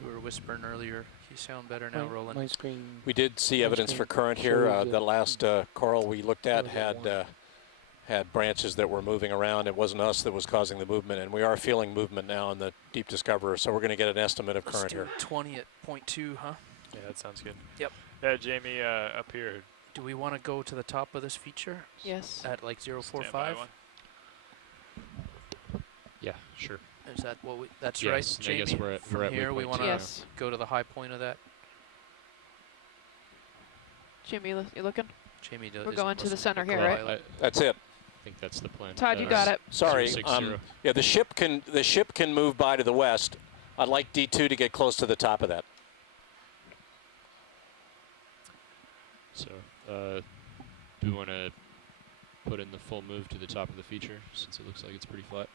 you were whispering earlier. You sound better now, Roland. My screen. We did see evidence for current here. The last coral we looked at had branches that were moving around. It wasn't us that was causing the movement, and we are feeling movement now in the Deep Discoverer, so we're going to get an estimate of current here. 20 at 0.2, huh? Yeah, that sounds good. Yep. Yeah, Jamie, up here. Do we want to go to the top of this feature? Yes. At like Stand by 045? one. Yeah, sure. Is that what we, that's Yes, right, I Jamie? guess we're at From here, we waypoint want two to now. go to the high point of that. Jimmy, you looking? Jamie We're going to the center here, Well, right? That's it. I think that's the plan. Todd, you got it. Sorry. 060. Yeah, the ship can move by to the west. I'd like D2 to get close to the top of that. So, do we want to put in the full move to the top of the feature since it looks like it's pretty flat?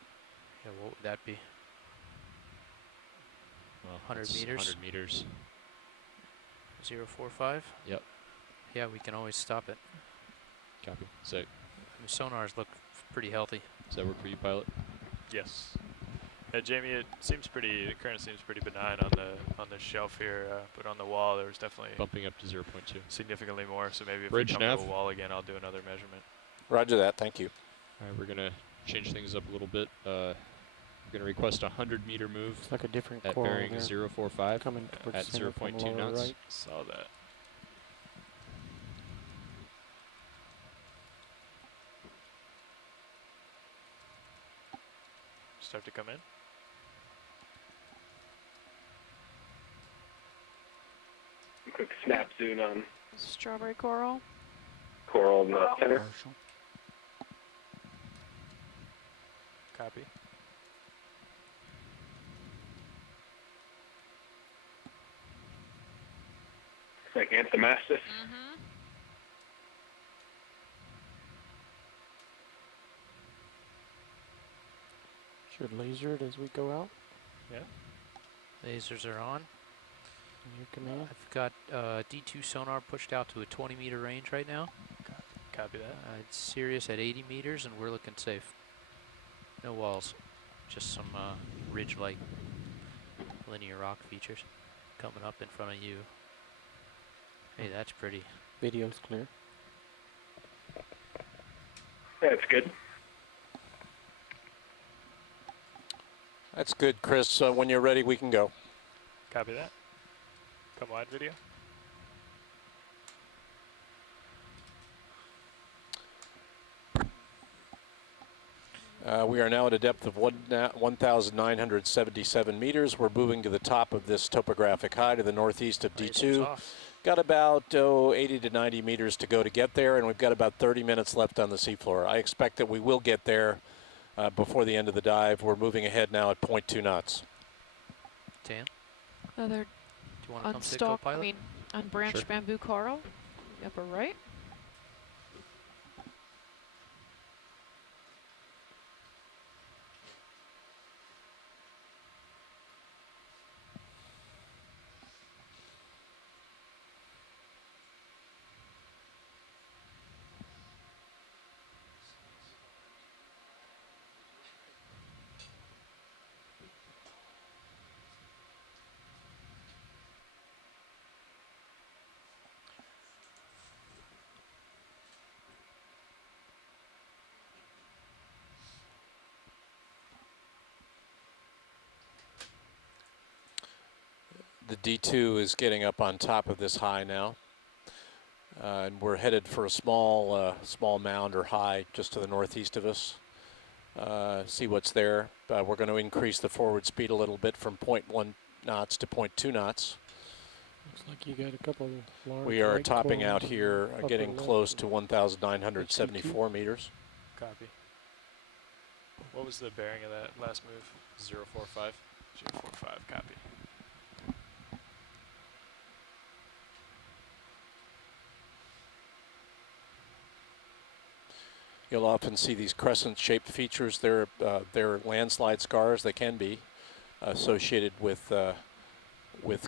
Yeah, what would that be? Well, 100 it's meters? 100 meters. 045? Yep. Yeah, we can always stop it. Copy. So, I mean, sonars look pretty healthy. does that work for you, Pilot? Yes. Yeah, Jamie, it seems pretty. The current seems pretty benign on the shelf here, but on the wall there was definitely Bumping up to 0.2. significantly more. So maybe if Bridge we come nav. to the wall again, I'll do another measurement. Roger that. Thank you. All right, we're going to change things up a little bit. We're going to request a 100-meter move It's like a different at coral bearing there. 045 Coming towards at center from 0.2 lower knots. right. Saw that. Start to come in. Quick snap zoom on Strawberry coral. coral in the center. Copy. It's like Anthomastus. Mm-hmm. Should laser it as we go out Yeah. Lasers are on. in your command. I've got D2 sonar pushed out to a 20-meter range right now. Copy that. It's Sirius at 80 meters, and we're looking safe. No walls, just some ridge-like linear rock features coming up in front of you. Hey, that's pretty. Video's clear. Yeah, it's good. That's good, Chris. When you're ready, we can go. Copy that. Come wide video. We are now at a depth of 1,977 meters. We're moving to the top of this topographic high to the northeast of Lasers D2. off. Got about 80 to 90 meters to go to get there, and we've got about 30 minutes left on the seafloor. I expect that we will get there before the end of the dive. We're moving ahead now at 0.2 knots. Dan, Another do you want to come sit unstalked, I co-pilot? mean, unbranched Sure. bamboo coral. Upper right. The D2 is getting up on top of this high now. And we're headed for a small mound or high just to the northeast of us. See what's there. We're going to increase the forward speed a little bit from 0.1 knots to 0.2 knots. Looks like you got a couple of large. We are light topping out coils here, upper getting left close and to 1,974 meters. Copy. What was the bearing of that last move? 045? 045, copy. You'll often see these crescent-shaped features. They're landslide scars. They can be associated with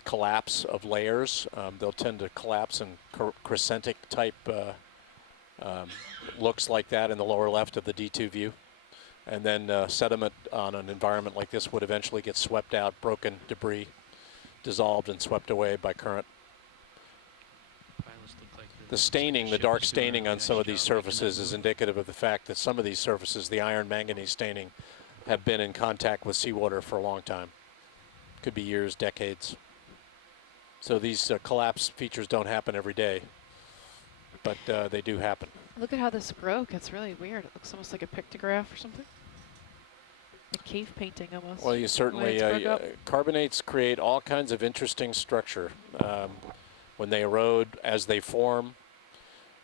collapse of layers. They'll tend to collapse in crescentic type looks like that in the lower left of the D2 view. And then sediment on an environment like this would eventually get swept out, broken, debris, dissolved and swept away by current. The staining, the dark staining on some of these surfaces is indicative of the fact that some of these surfaces, the iron manganese staining, have been in contact with seawater for a long time. Could be years, decades. So these collapse features don't happen every day, but they do happen. Look at how this broke. It's really weird. It looks almost like a pictograph or something. A cave painting almost. Well, you certainly, carbonates create all kinds of interesting structure when they erode, as they form,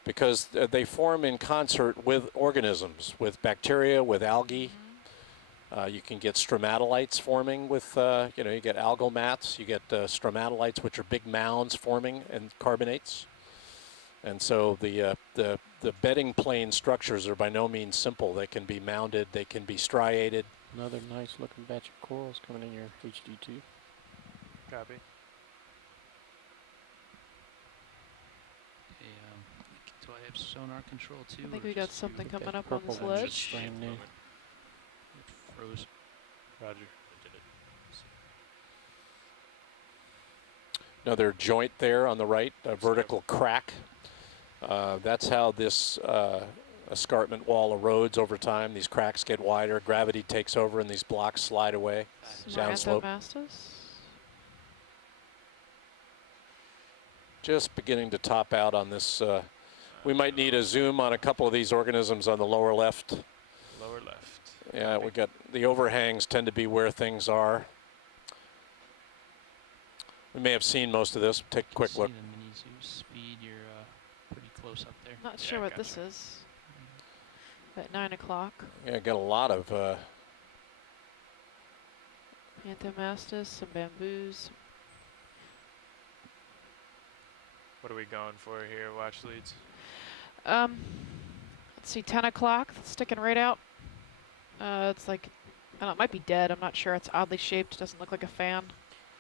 because they form in concert with organisms, with bacteria, with algae. You can get stromatolites forming with, you get algal mats, you get stromatolites, which are big mounds forming in carbonates. And so the bedding plane structures are by no means simple. They can be mounded, they can be striated. Another nice looking batch of corals coming in your HD2. Copy. Do I have sonar control too? I think we got something coming up on this ledge. It froze. Roger. Another joint there on the right, a vertical crack. That's how this escarpment wall erodes over time. These cracks get wider, gravity takes over, and these blocks slide away downslope. Just beginning to top out on this. We might need a zoom on a couple of these organisms on the lower left. Lower left. Yeah, we got the overhangs tend to be where things are. We may have seen most of this. Take a quick look. The mini zoom speed, you're pretty close up there. Not sure what this is. At 9 o'clock. Yeah, got a lot of Anthomastus, some bamboos. What are we going for here, watch leads? Let's see, 10 o'clock, sticking right out. It's like, I don't know, it might be dead. I'm not sure. It's oddly shaped. Doesn't look like a fan.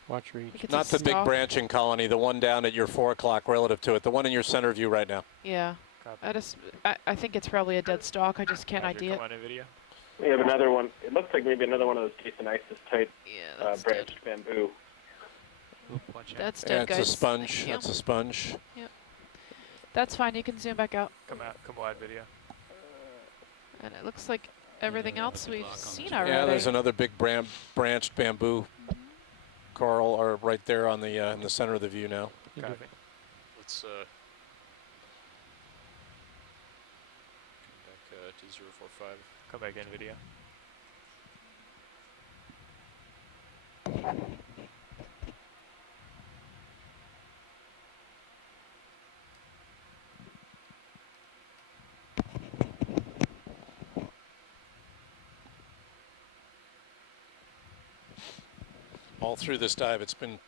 Watch reach. Not the big branching colony, the one down at your 4 o'clock relative to it, the one in your center view right now. Yeah. I think it's probably a dead stalk. I just can't idea it. Video. We have another one. It looks like maybe another one of those Jasonisis type branched bamboo. That's dead, it's guys. a sponge. That's a sponge. Yep. That's fine. You can zoom back out. Come wide video. And it looks like everything else we've seen already. Yeah, there's another big branched bamboo coral are right there on the in the center of the view now. Copy. Let's come back to 045. Come back in video. All through this dive, it's been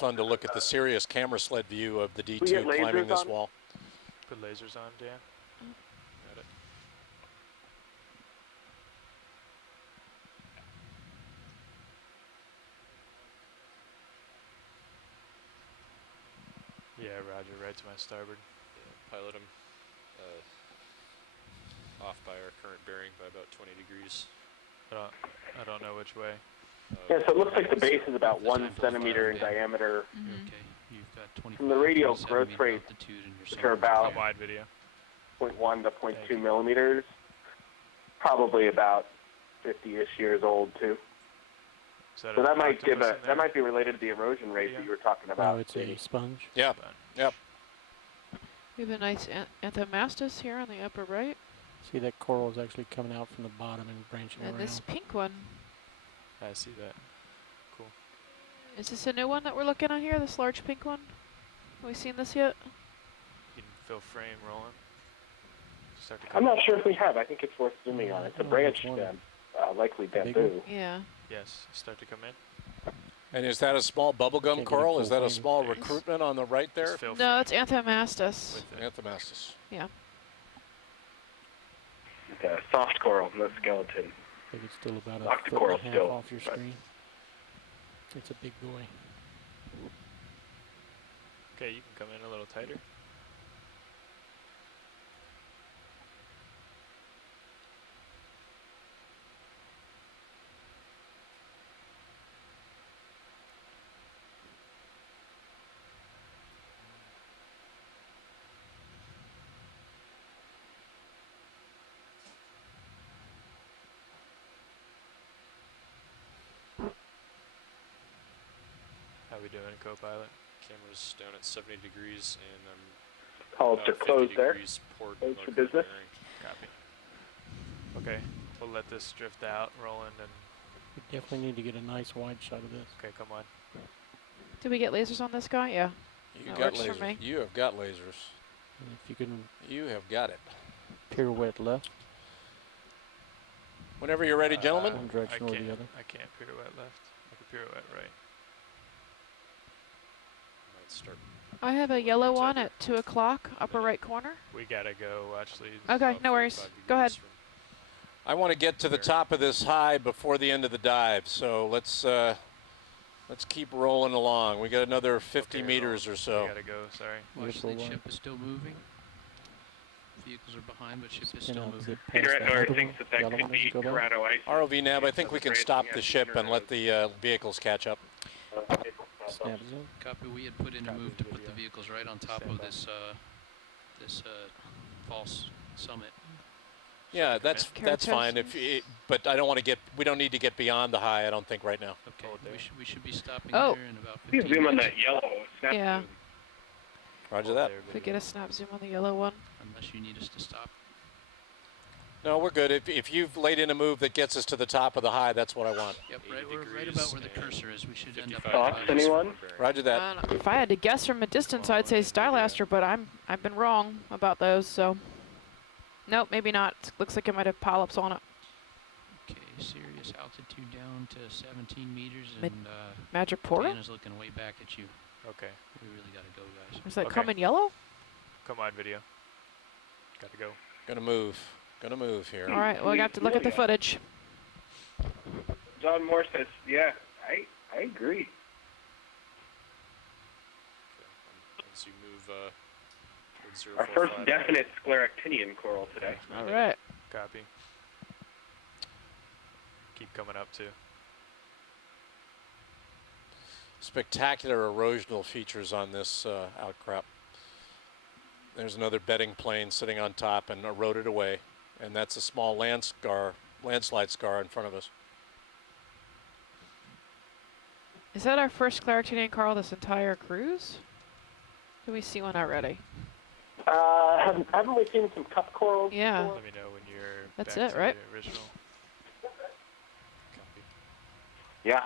fun to look at the serious camera sled view of the We D2 get climbing lasers this on? wall. Put lasers on, Dan. Got it. Yeah, roger, right to my starboard. Yeah, pilot them off by our current bearing by about 20 degrees. I don't know which way. Yeah, so it looks like the base is about 1 centimeter in diameter. Okay, you've got 20. From the radial growth rates, which are about wide video. 0.1 to 0.2 millimeters, probably about 50-ish years old too. that So an that might octopus give a in there? that might be related to the erosion rate that you were talking about. Oh, it's a sponge. Yeah. Yep. We have a nice anthomastus here on the upper right. See, that coral is actually coming out from the bottom and branching And around. this pink one. I see that. Cool. Is this a new one that we're looking at here, this large pink one? Have we seen this yet? You can feel frame rolling. Start to I'm come not sure if we have. I think it's worth zooming on. It's a branch stem, likely bamboo. Yeah. Yes, start to come in. And is that a small bubblegum coral? Is that a small recruitment on the right there? No, it's anthomastus. Anthomastus. Yeah. It's a soft coral, no skeleton. I think it's still about a Octocoral foot and a half still, off your but- screen. It's a big boy. Okay, you can come in a little tighter. How we doing, co-pilot? Camera's down at 70 degrees, and I'm Calls to close there. port Close for mode business. Copy. Okay, we'll let this drift out, rolling, and We definitely need to get a nice wide shot of this. okay, come on. Did we get lasers on this guy? Yeah. You That got works for me. lasers. You have got lasers. And if you can You have got it. pirouette left, Whenever you're ready, gentlemen. one I direction or can't, the other. I can't pirouette left. I can pirouette right. might start. I have a yellow one at 2 o'clock, upper right corner. We gotta go, actually. it's Okay, about no worries. 45 Go ahead. degrees I want to get to the top of this high before the end of the dive, so let's keep rolling along. We got another 50 Okay, meters or We so. gotta go, sorry. Beautiful Watch, the one. ship is still moving. Vehicles are behind, but ship is Spin still out, moving. zip past Peter that Edward other thinks one, that the other could one as be you go by. Corrado ice. ROV Nav, I think we can stop the ship and let the vehicles catch up. Snap zoom. Copy. We had put in a move to put the vehicles right on top of this false summit. Yeah, that's fine. But I don't want to get. We don't need to get beyond the high. I don't think right now. Okay. We should be stopping Oh. there in about You 15 zoom on minutes. that yellow. Snap Yeah. zoom. Roger that. If we get a snap zoom on the yellow one. Unless you need us to stop. No, we're good. If you've laid in a move that gets us to the top of the high, that's what I want. Yep, we're right about where the cursor is. We should end up. Thoughts, anyone? Roger that. If I had to guess from a distance, I'd say Stylaster, but I've been wrong about those, so. Nope, maybe not. Looks like it might have polyps on it. Okay, serious altitude down to 17 meters, Mid- and Madripoor? Dan is looking way back at you. Okay, We really gotta go, guys. Does that Okay. come in yellow? come on, video. Gotta go. Gonna move. Gonna move here. All right, well, I have to look at the footage. John Moore says, yeah, I agree. Once you move towards Our 045. first definite scleractinian coral today. All right. Copy. Keep coming up too. Spectacular erosional features on this outcrop. There's another bedding plane sitting on top and eroded away, and that's a small landslide scar in front of us. Is that our first Claractinian coral this entire cruise? Did we see one already? Haven't we seen some cup corals? Yeah. before? Let me know when you're That's back it, to right? the original. Copy. Yeah.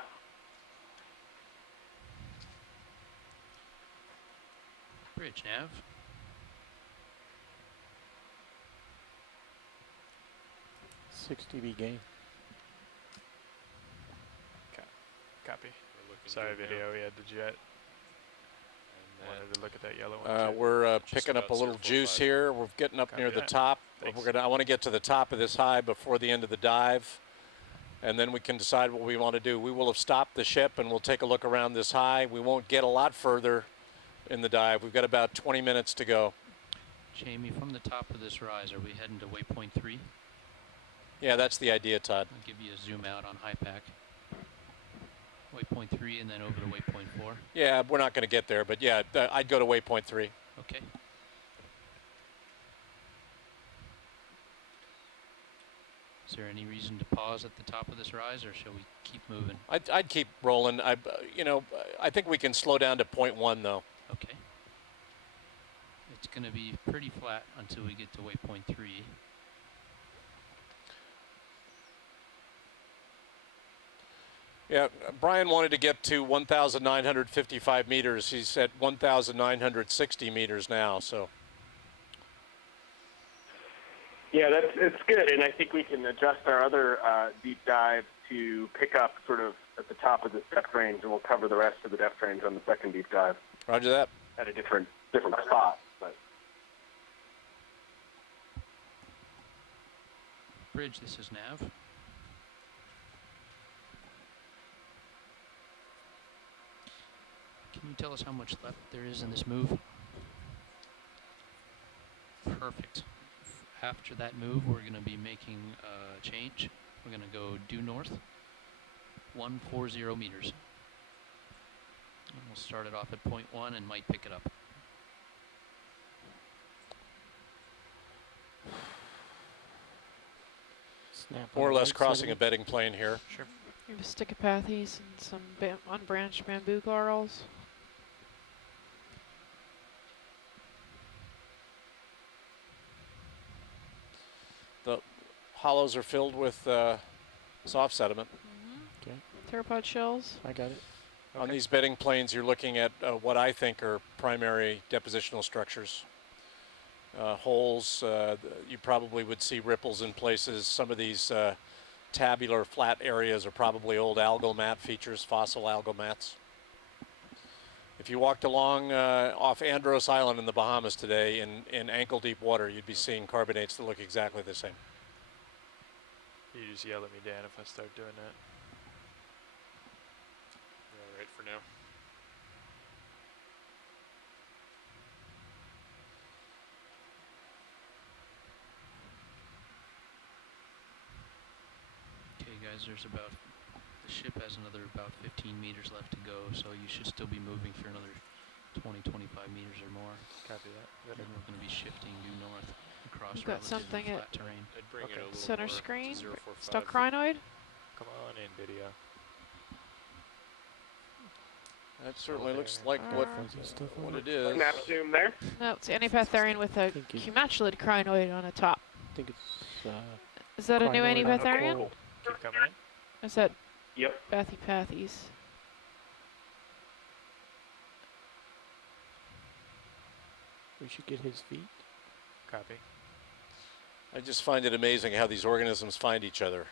Bridge nav. $6 gain. Copy. We're looking Sorry, good now. video. We had the jet. And Wanted to look at that yellow one. too. We're Just picking up a about little 045. juice here. We're getting up near Copy the that. top. Thanks. I want to get to the top of this high before the end of the dive, and then we can decide what we want to do. We will have stopped the ship and we'll take a look around this high. We won't get a lot further in the dive. We've got about 20 minutes to go. Jamie, from the top of this rise, are we heading to waypoint 3? Yeah, that's the idea, Todd. I'll give you a zoom out on high pack. Waypoint 3 and then over to waypoint 4. Yeah, we're not going to get there, but yeah, I'd go to waypoint 3. Okay. there any reason to pause at the top of this rise, or shall we keep moving? I'd keep rolling. I think we can slow down to 0.1 though. Okay. It's going to be pretty flat until we get to waypoint 3. Yeah, Brian wanted to get to 1,955 meters. He's at 1,960 meters now, so. Yeah, it's good, and I think we can adjust our other deep dive to pick up sort of at the top of this depth range, and we'll cover the rest of the depth range on the second deep dive. Roger that. At a different spot. But. Bridge, this is Nav. Can you tell us how much left there is in this move? Perfect. After that move, we're going to be making a change. We're going to go due north, 140 meters. And we'll start it off at 0.1 and might pick it up. Snap More or on less right crossing side. a bedding plane here. Sure. We have sticopathes and some unbranched bamboo corals. The hollows are filled with soft sediment. Okay, Pteropod shells. I got it. On these bedding planes, you're looking at what I think are primary depositional structures. Holes, you probably would see ripples in places. Some of these tabular flat areas are probably old algal mat features, fossil algal mats. If you walked along off Andros Island in the Bahamas today in ankle deep water, you'd be seeing carbonates that look exactly the same. You just yell at me, Dan, if I start doing that. You're all right for now. Okay, guys, the ship has another about 15 meters left to go, so you should still be moving for another 20, 25 meters or more. Copy that. And we're going to be shifting due north across We've got relatively something flat at terrain. I'd bring it a little Center more to screen. 045. Stuck crinoid. Come on in, video. That certainly looks like what it is. Snap zoom there. No, it's Antipatharian with a cumatulid crinoid on the top. I think it's. Is that a new crinoid on Antipatharian? coral. Keep coming in. Is that Yep. Bathypathes? We should get his feet. Copy. I just find it amazing how these organisms find each other.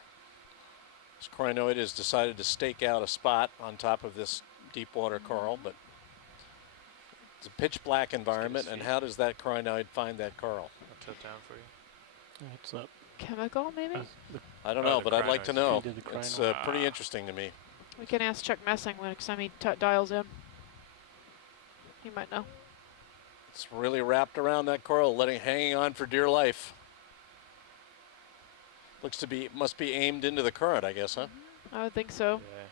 This crinoid has decided to stake out a spot on top of this deep water coral, but it's a pitch black environment, and how does that crinoid find that coral? I'll tilt down for you. It's up. Chemical, maybe? I don't know, but I'd like to know. Feed of the It's crinoid. pretty interesting to me. We can ask Chuck Messing when next time he dials in. He might know. It's really wrapped around that coral, hanging on for dear life. Must be aimed into the current, I guess, huh? I would think so. Yeah.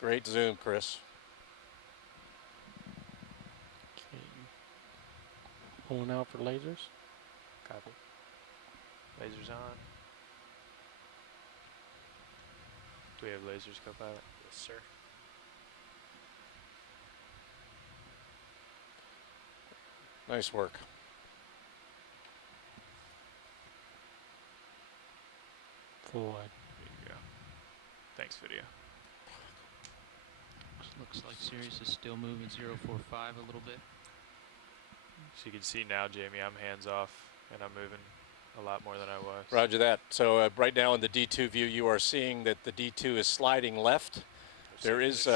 Great zoom, Chris. Okay. Pulling out for lasers. Copy. Lasers on. Do we have lasers, co-pilot? Yes, sir. Nice work. Full wide. There you go. Thanks, video. Looks like Sirius is still moving 045 a little bit. So you can see now, Jamie, I'm hands off, and I'm moving a lot more than I was. Roger that. So right now in the D2 view, you are seeing that the D2 is sliding left. There is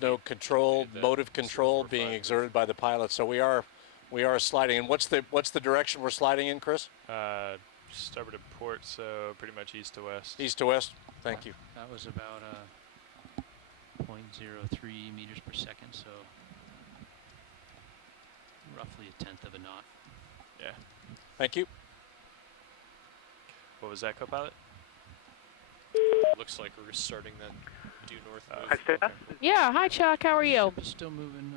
no control, motive control being exerted by the pilot. So we are sliding. And what's the direction we're sliding in, Chris? Starboard to port, so pretty much east to west. East to west. Thank you. That was about 0.03 meters per second, so roughly a tenth of a knot. Yeah. Thank you. What was that, co-pilot? Looks like we're starting that due north move. Hi, Steph. Yeah, hi Chuck, how are you? Ship is still moving.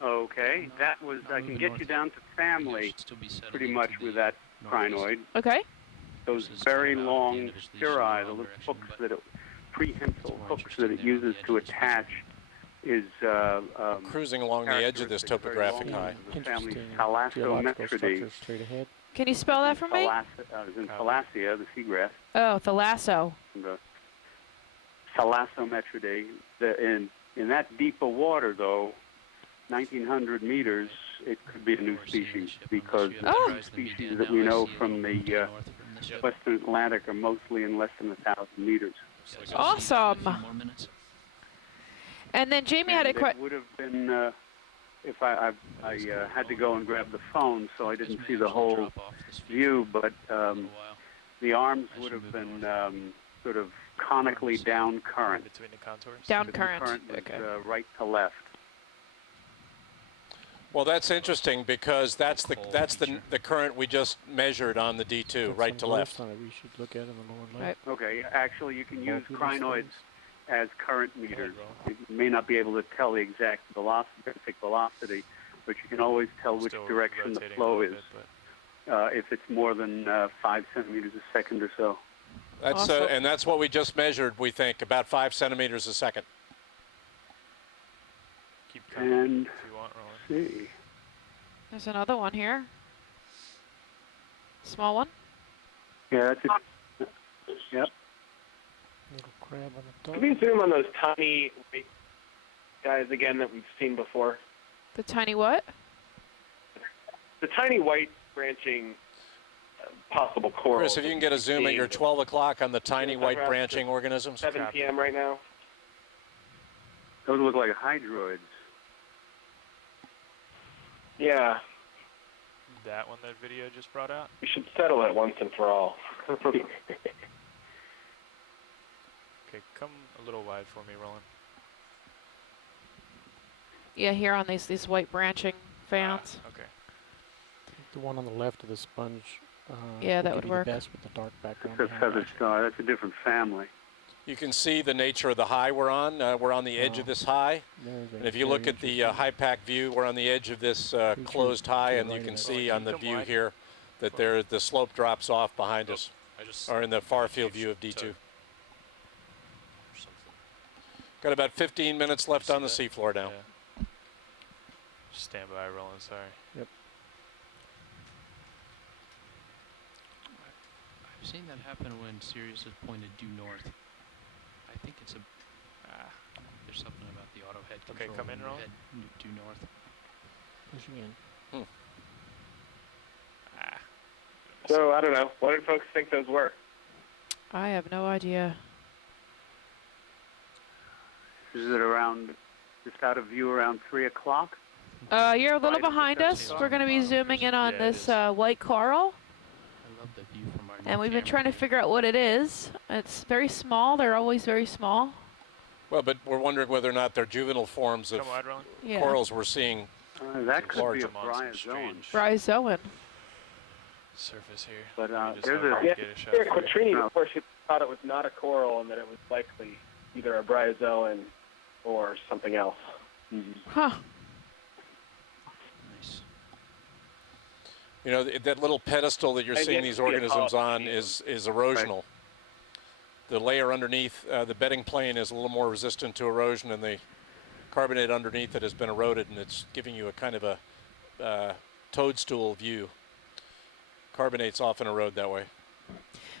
Okay, that was, I can get you down to family should still be settling pretty to much the with that northeast. crinoid. Okay. those very long cirri, the little hooks that prehensile hooks that it uses to attach, is cruising along the edge of this topographic high. The family Thalassometridae. Can you spell that for me? In Thalassia, the seagrass. Oh, Thalasso. The Thalassometridae. In that deeper water, though, 1,900 meters, it could be a new species because the species that we know from the Western Atlantic are mostly in less than 1,000 meters. Awesome. And then Jamie had a question. It would have been, if I had to go and grab the phone, so I didn't see the whole view, but the arms would have been sort of conically down current. Between the contours? Down The current. current was, Okay. Right to left. Well, that's interesting because that's the current we just measured on the D2, right to left. We should look at in the lower left. Okay, actually, you can use crinoids as current meters. You may not be able to tell the exact velocity, but you can always tell which direction the flow is. If it's more than 5 centimeters a second or so. That's Awesome. and that's what we just measured. We think about 5 centimeters a second. Keep coming And if you want, Roland. see. There's another one here. Small one. Yeah, that's it. Yep. Little crab on the top. Can we zoom on those tiny white guys again that we've seen before? The tiny what? The tiny white branching possible corals. Chris, if you can get a zoom at your 12 o'clock on the tiny white around branching organisms. 7 p.m. right now. Those look like hydroids. Yeah, That one that video just brought out? we should settle it once and for all. Okay, come a little wide for me, Roland. Yeah, here on these white branching fans. Okay. The one on the left of the sponge. Yeah, that would be work. The best with the dark background. That's a feather star. That's a different family. You can see the nature of the high we're on. We're on the edge of this high. And if you look at the high pack view, we're on the edge of this closed high, and you can see on the view here that the slope drops off behind us, or in the far field view of D2. Got about 15 minutes left on the seafloor now. Yeah. Stand by, Roland, sorry. Yep. I've seen that happen when Sirius is pointed due north. I think it's there's something about the auto head control. Okay, come in, when you Roland. head due north. Pushing in. So, I don't know. What did folks think those were? I have no idea. Is it around, just out of view around 3 o'clock? You're a little behind us. We're going to be zooming in on this white coral. I love the view from our And we've been trying to figure out what it is. It's very small. They're always very small. Well, but we're wondering whether or not they're juvenile forms of Come wide, Roland. Yeah. corals we're seeing. That could large be a amounts of bryozoan. Bryozoan. Surface here. But There's Yeah, here, Quattrini, of course, she thought it was not a coral and that it was likely either a bryozoan or something else. Huh. Nice. You know, that little pedestal that you're And seeing yet these to see a organisms colony. on is erosional. The layer underneath, the bedding plane is a little more resistant to erosion, and the carbonate underneath it has been eroded, and it's giving you a kind of a toadstool view. Carbonates often erode that way.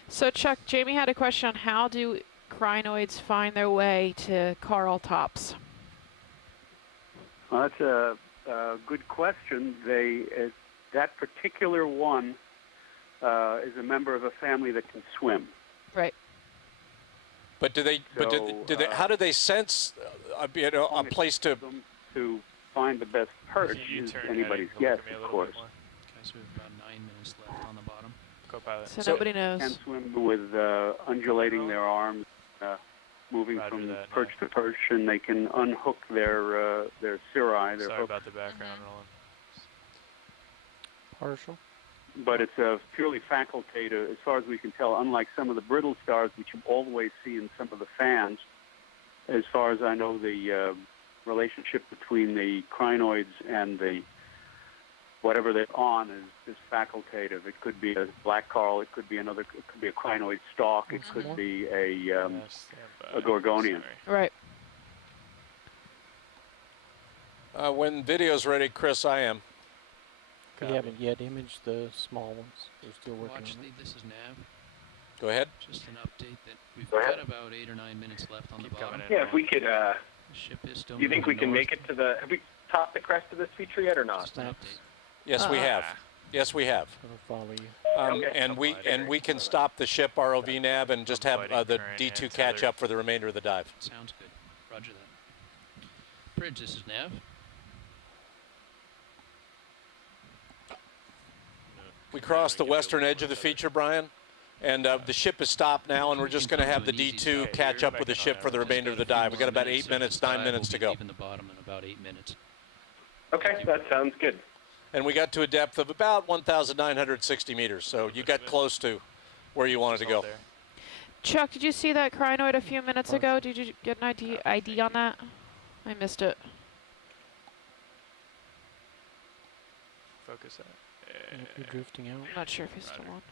So, Chuck, Jamie had a question on how do crinoids find their way to coral tops? Well, that's a good question. That particular one is a member of a family that can swim. Right. But do they? How do they sense a place to find the best perch? Is anybody's guess, of course. Okay, so we have about 9 minutes left on the bottom. Co-pilot. So nobody knows. Can swim with undulating their arms, moving from perch to perch, and they can unhook their cirri, their Sorry hooks. about the background, Roland. Partial. But it's a purely facultative, as far as we can tell, unlike some of the brittle stars, which you always see in some of the fans. As far as I know, the relationship between the crinoids and the whatever they're on is facultative. It could be a black coral, it could be another, it could be a crinoid stalk, it could be a gorgonian. Right. When video's ready, Chris, I am. We haven't yet imaged the small ones. We're still working on it. This is Nav. Go ahead. Just an update that we've Go ahead. got about 8 or 9 minutes left on the bottom. Yeah, if we could, The ship is still do you think we moving can north. make it to the, have we topped the crest of this feature yet or not? Just an update. Yes, we have. Yes, we have. I'll follow you. Okay. And we can stop the ship ROV nav and just have the D2 catch up for the remainder of the dive. Sounds good. Roger that. Bridge, this is Nav. We crossed the western edge of the feature, Brian, and the ship is stopped now, and we're just going to have the D2 catch up with the ship for the remainder of the dive. We've got about 8 minutes, 9 minutes to go. Leaving the bottom in about 8 minutes. Okay, that sounds good. And we got to a depth of about 1,960 meters, so you got close to where you wanted to go. Chuck, did you see that crinoid a few minutes ago? Did you get an ID on that? I missed it. Focus that. You're drifting out. I'm not sure if he's still on.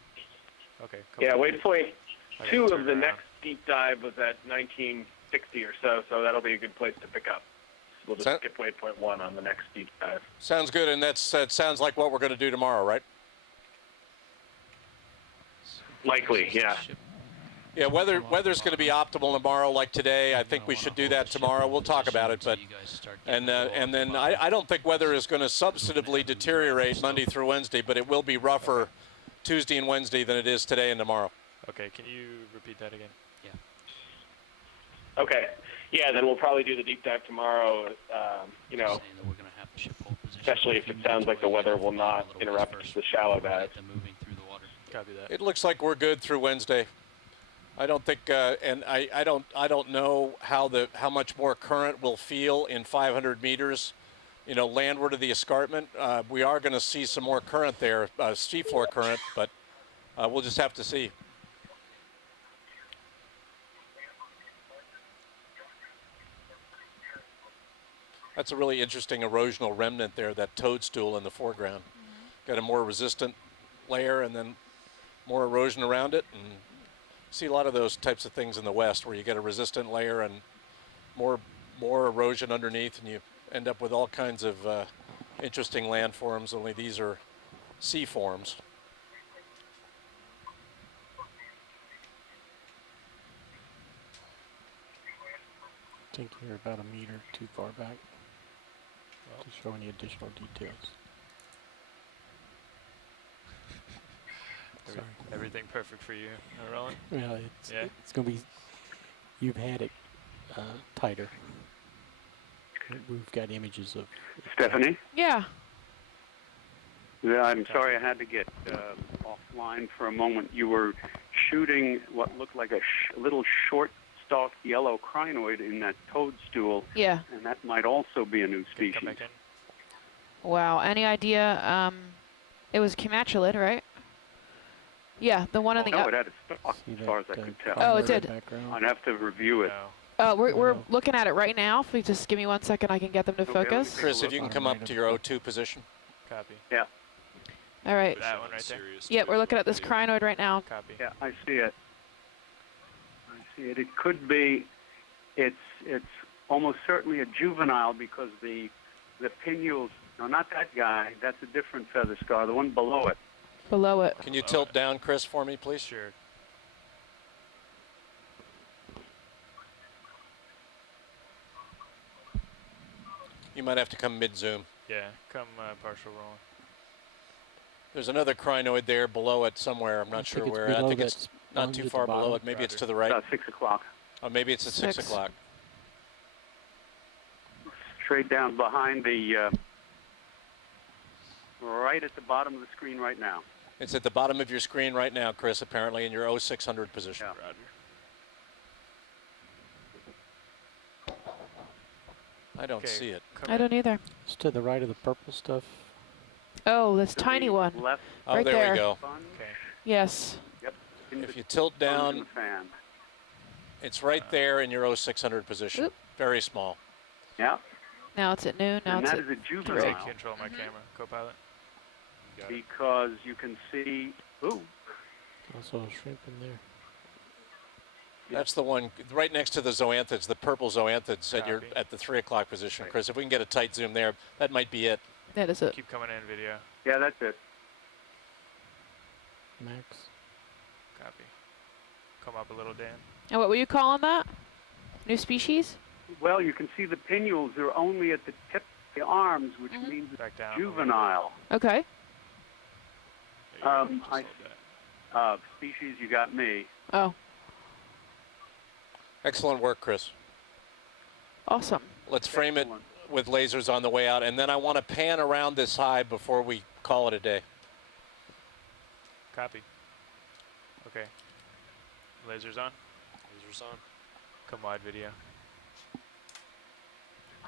Okay. Yeah, waypoint I gotta 2 turn of the around. next deep dive was at 1960 or so that'll be a good place to pick up. We'll just skip waypoint 1 on the next deep dive. Sounds good, and that sounds like what we're going to do tomorrow, right? Likely, yeah. Yeah, weather's going to be optimal tomorrow, like today. I think we should do that tomorrow. We'll talk about it, but and then I don't think weather is going to substantively deteriorate Monday through Wednesday, but it will be rougher Tuesday and Wednesday than it is today and tomorrow. Okay, can you repeat that again? Yeah. Okay. Yeah, then we'll probably do the deep dive tomorrow, you know, especially if it sounds like the weather will not interrupt the shallow dive. Copy that. It looks like we're good through Wednesday. I don't think, and I don't know how much more current we'll feel in 500 meters, you know, landward of the escarpment. We are going to see some more current there, seafloor current, but we'll just have to see. That's a really interesting erosional remnant there, that toadstool in the foreground. Got a more resistant layer and then more erosion around it. And see a lot of those types of things in the west where you get a resistant layer and more erosion underneath, and you end up with all kinds of interesting landforms, only these are sea forms. I think you're about a meter too far back to show any additional details. Sorry. Everything perfect for you, Roland? Well, it's going to be, you've had it tighter. We've got images of... Stephanie? Yeah. Yeah, I'm sorry I had to get offline for a moment. You were shooting what looked like a little short-stalked yellow crinoid in that toadstool. Yeah. And that might also be a new species. Wow. Any idea? It was Comatulid, right? Yeah, the one on the... No, it had a stalk, as far as I could tell. Oh, it did. I'd have to review it. We're looking at it right now. If we just give me 1 second, I can get them to focus. Chris, if you can come up to your O2 position. Copy. Yeah. All right. That one right there. Yeah, we're looking at this crinoid right now. Copy. Yeah, I see it. It could be, it's almost certainly a juvenile because the pinnules, no, not that guy, that's a different feather scar, the one below it. Below it. Can you tilt down, Chris, for me, please? Sure. You might have to come mid-zoom. Yeah, come partial rolling. There's another crinoid there below it somewhere. I'm not sure where. I think it's not too far below it. Maybe it's to the right. About 6 o'clock. Oh, maybe it's at 6 o'clock. Straight down behind the, right at the bottom of the screen right now. It's at the bottom of your screen right now, Chris, apparently in your 0600 position. Yeah. I don't see it. I don't either. It's to the right of the purple stuff. Oh, this tiny one. Left. Oh, right there we go. Okay. Yes. Yep. If you tilt down, fan. it's right there in your 0600 position. Oop. Very small. Yeah. Now it's at noon. Now And it's that at is a juvenile. Take control of my camera, co-pilot. because you can see, ooh, Also a shrimp in there. That's the one right next to the zoanthids, the purple zoanthids at the 3 o'clock position, Chris. If we can get a tight zoom there, that might be it. That is it. Keep coming in, video. yeah, that's it. Max. Copy. Come up a little, Dan. And what were you calling that? New species? Well, you can see the pinnules are only at the tip of the arms, which means Back down. juvenile. Okay. Species, you got me. Oh, Excellent work, Chris. awesome. Let's frame it with lasers on the way out, and then I want to pan around this high before we call it a day. Copy. Okay. Lasers on. Lasers on. Come wide, video.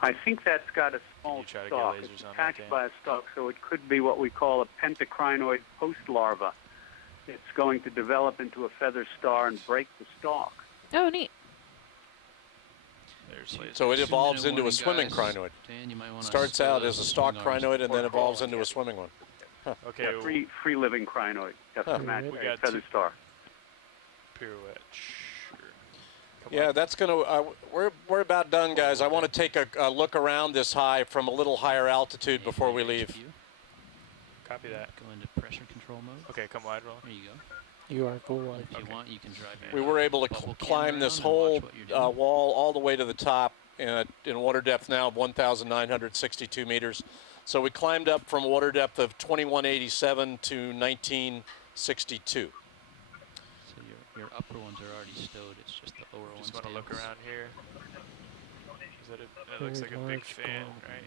I think that's got a small You try to get stalk. lasers It's on that, attached Dan? by a stalk, so it could be what we call a pentacrinoid post larva. It's going to develop into a feather star and break the stalk. Oh, neat. There's lasers. So it evolves into a swimming crinoid. Dan, you might want to Starts out as a stalk crinoid and then evolves into a swimming one. Okay. Yeah, free living crinoid. That's the match. We got Feather star. Pirouette. Sure. Come Yeah, on. that's gonna. We're about done, guys. I want to take a look around this high from a little higher altitude before we leave. Copy that. Go into pressure control mode. Okay, come wide, roll. There you go. You are full wide. If you want, you can drive We were able to bubble cam climb this around and whole watch what you're doing. wall all the way to the top in water depth now of 1,962 meters. So we climbed up from water depth of 2187 to 1962. So your upper ones are already stowed. It's just the lower ones. Just want to look around here. Is that it looks like a big fan, right?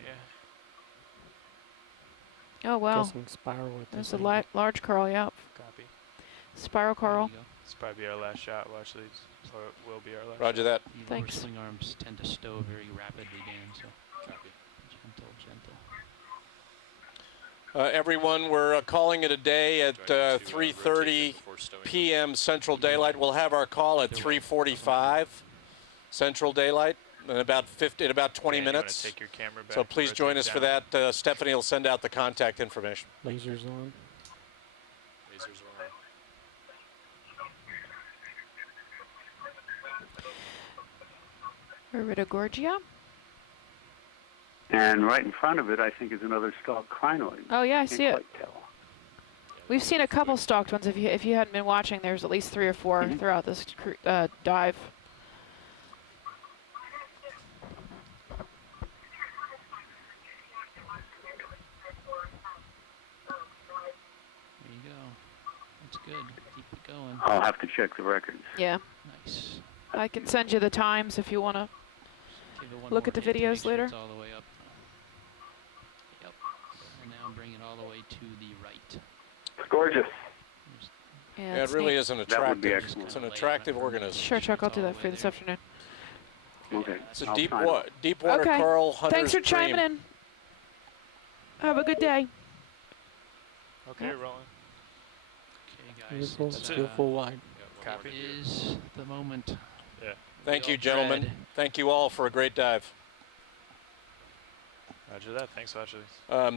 Yeah. Oh, wow. Guessing spiral with There's this a large coral, yep. Copy. Spiral coral. This will probably be our last shot. Watch these. Or it will be our last Roger shot. that. The Thanks. lower swing arms tend to stow very rapidly, Dan. So Copy. gentle, gentle. Everyone, we're calling it a day at 3:30 p.m. Central Daylight. We'll have our call at 3:45 Central Daylight in about 20 minutes. Take your camera back So and please join us rotate for down. that. Stephanie will send out the contact information. Lasers on. Lasers on. Iridogorgia. And right in front of it, I think, is another stalk crinoid. Oh, yeah, I Can't see it. quite tell. We've seen a couple stalked ones. If you hadn't been watching, there's at least 3 or 4 throughout this dive. There you go. That's good. Keep it going. I'll have to check the records. Yeah. Nice. I can send you the times if you want to Give it one look more at the hit to make videos sure later. it's all the way up. Yep. And now bring it all the way to the right. It's gorgeous. Yeah, Yeah, it it's really neat. is an That would be attractive. excellent. It's an attractive organism. Sure, Chuck, I'll do that for you this afternoon. Okay. It's a I'll deep sign wa up. deep water Okay. coral hunter's Thanks for chiming dream. in. Have a good day. Okay, Yep. rolling. Okay, guys. Beautiful. It's, Still full wide. Copy. is the moment. Yeah. Thank we you, all gentlemen. dread. Thank you all for a great dive. Roger that. Thanks, Ashley.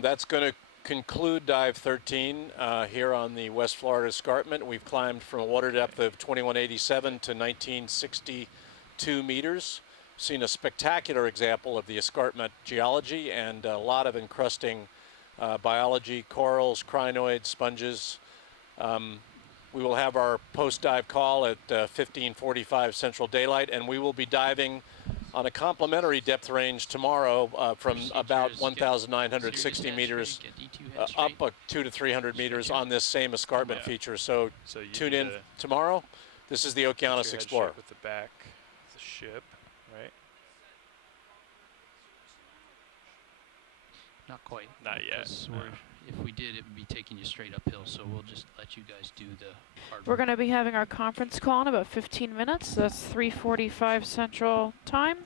That's going to conclude dive 13 here on the West Florida Escarpment. We've climbed from a water depth of 2187 to 1962 meters. Seen a spectacular example of the escarpment geology and a lot of encrusting biology, corals, crinoids, sponges. We will have our post-dive call at 15:45 Central Daylight, and we will be diving on a complementary depth range tomorrow from about 1,960 meters up 200 to 300 meters on this same escarpment feature. So So you tune need in to tomorrow. This is the put your Okeanos head Explorer. shape with the back of the ship, right? Not quite. Not yet, because no. if we did, it would be taking you straight uphill. So we'll just let you guys do the hard We're work. going to be having our conference call in about 15 minutes. That's 3:45 Central Time.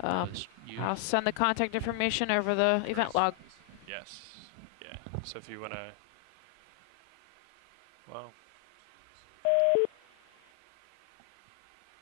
I'll send the contact information over the event log. Yes. Yeah. So if you want to, well,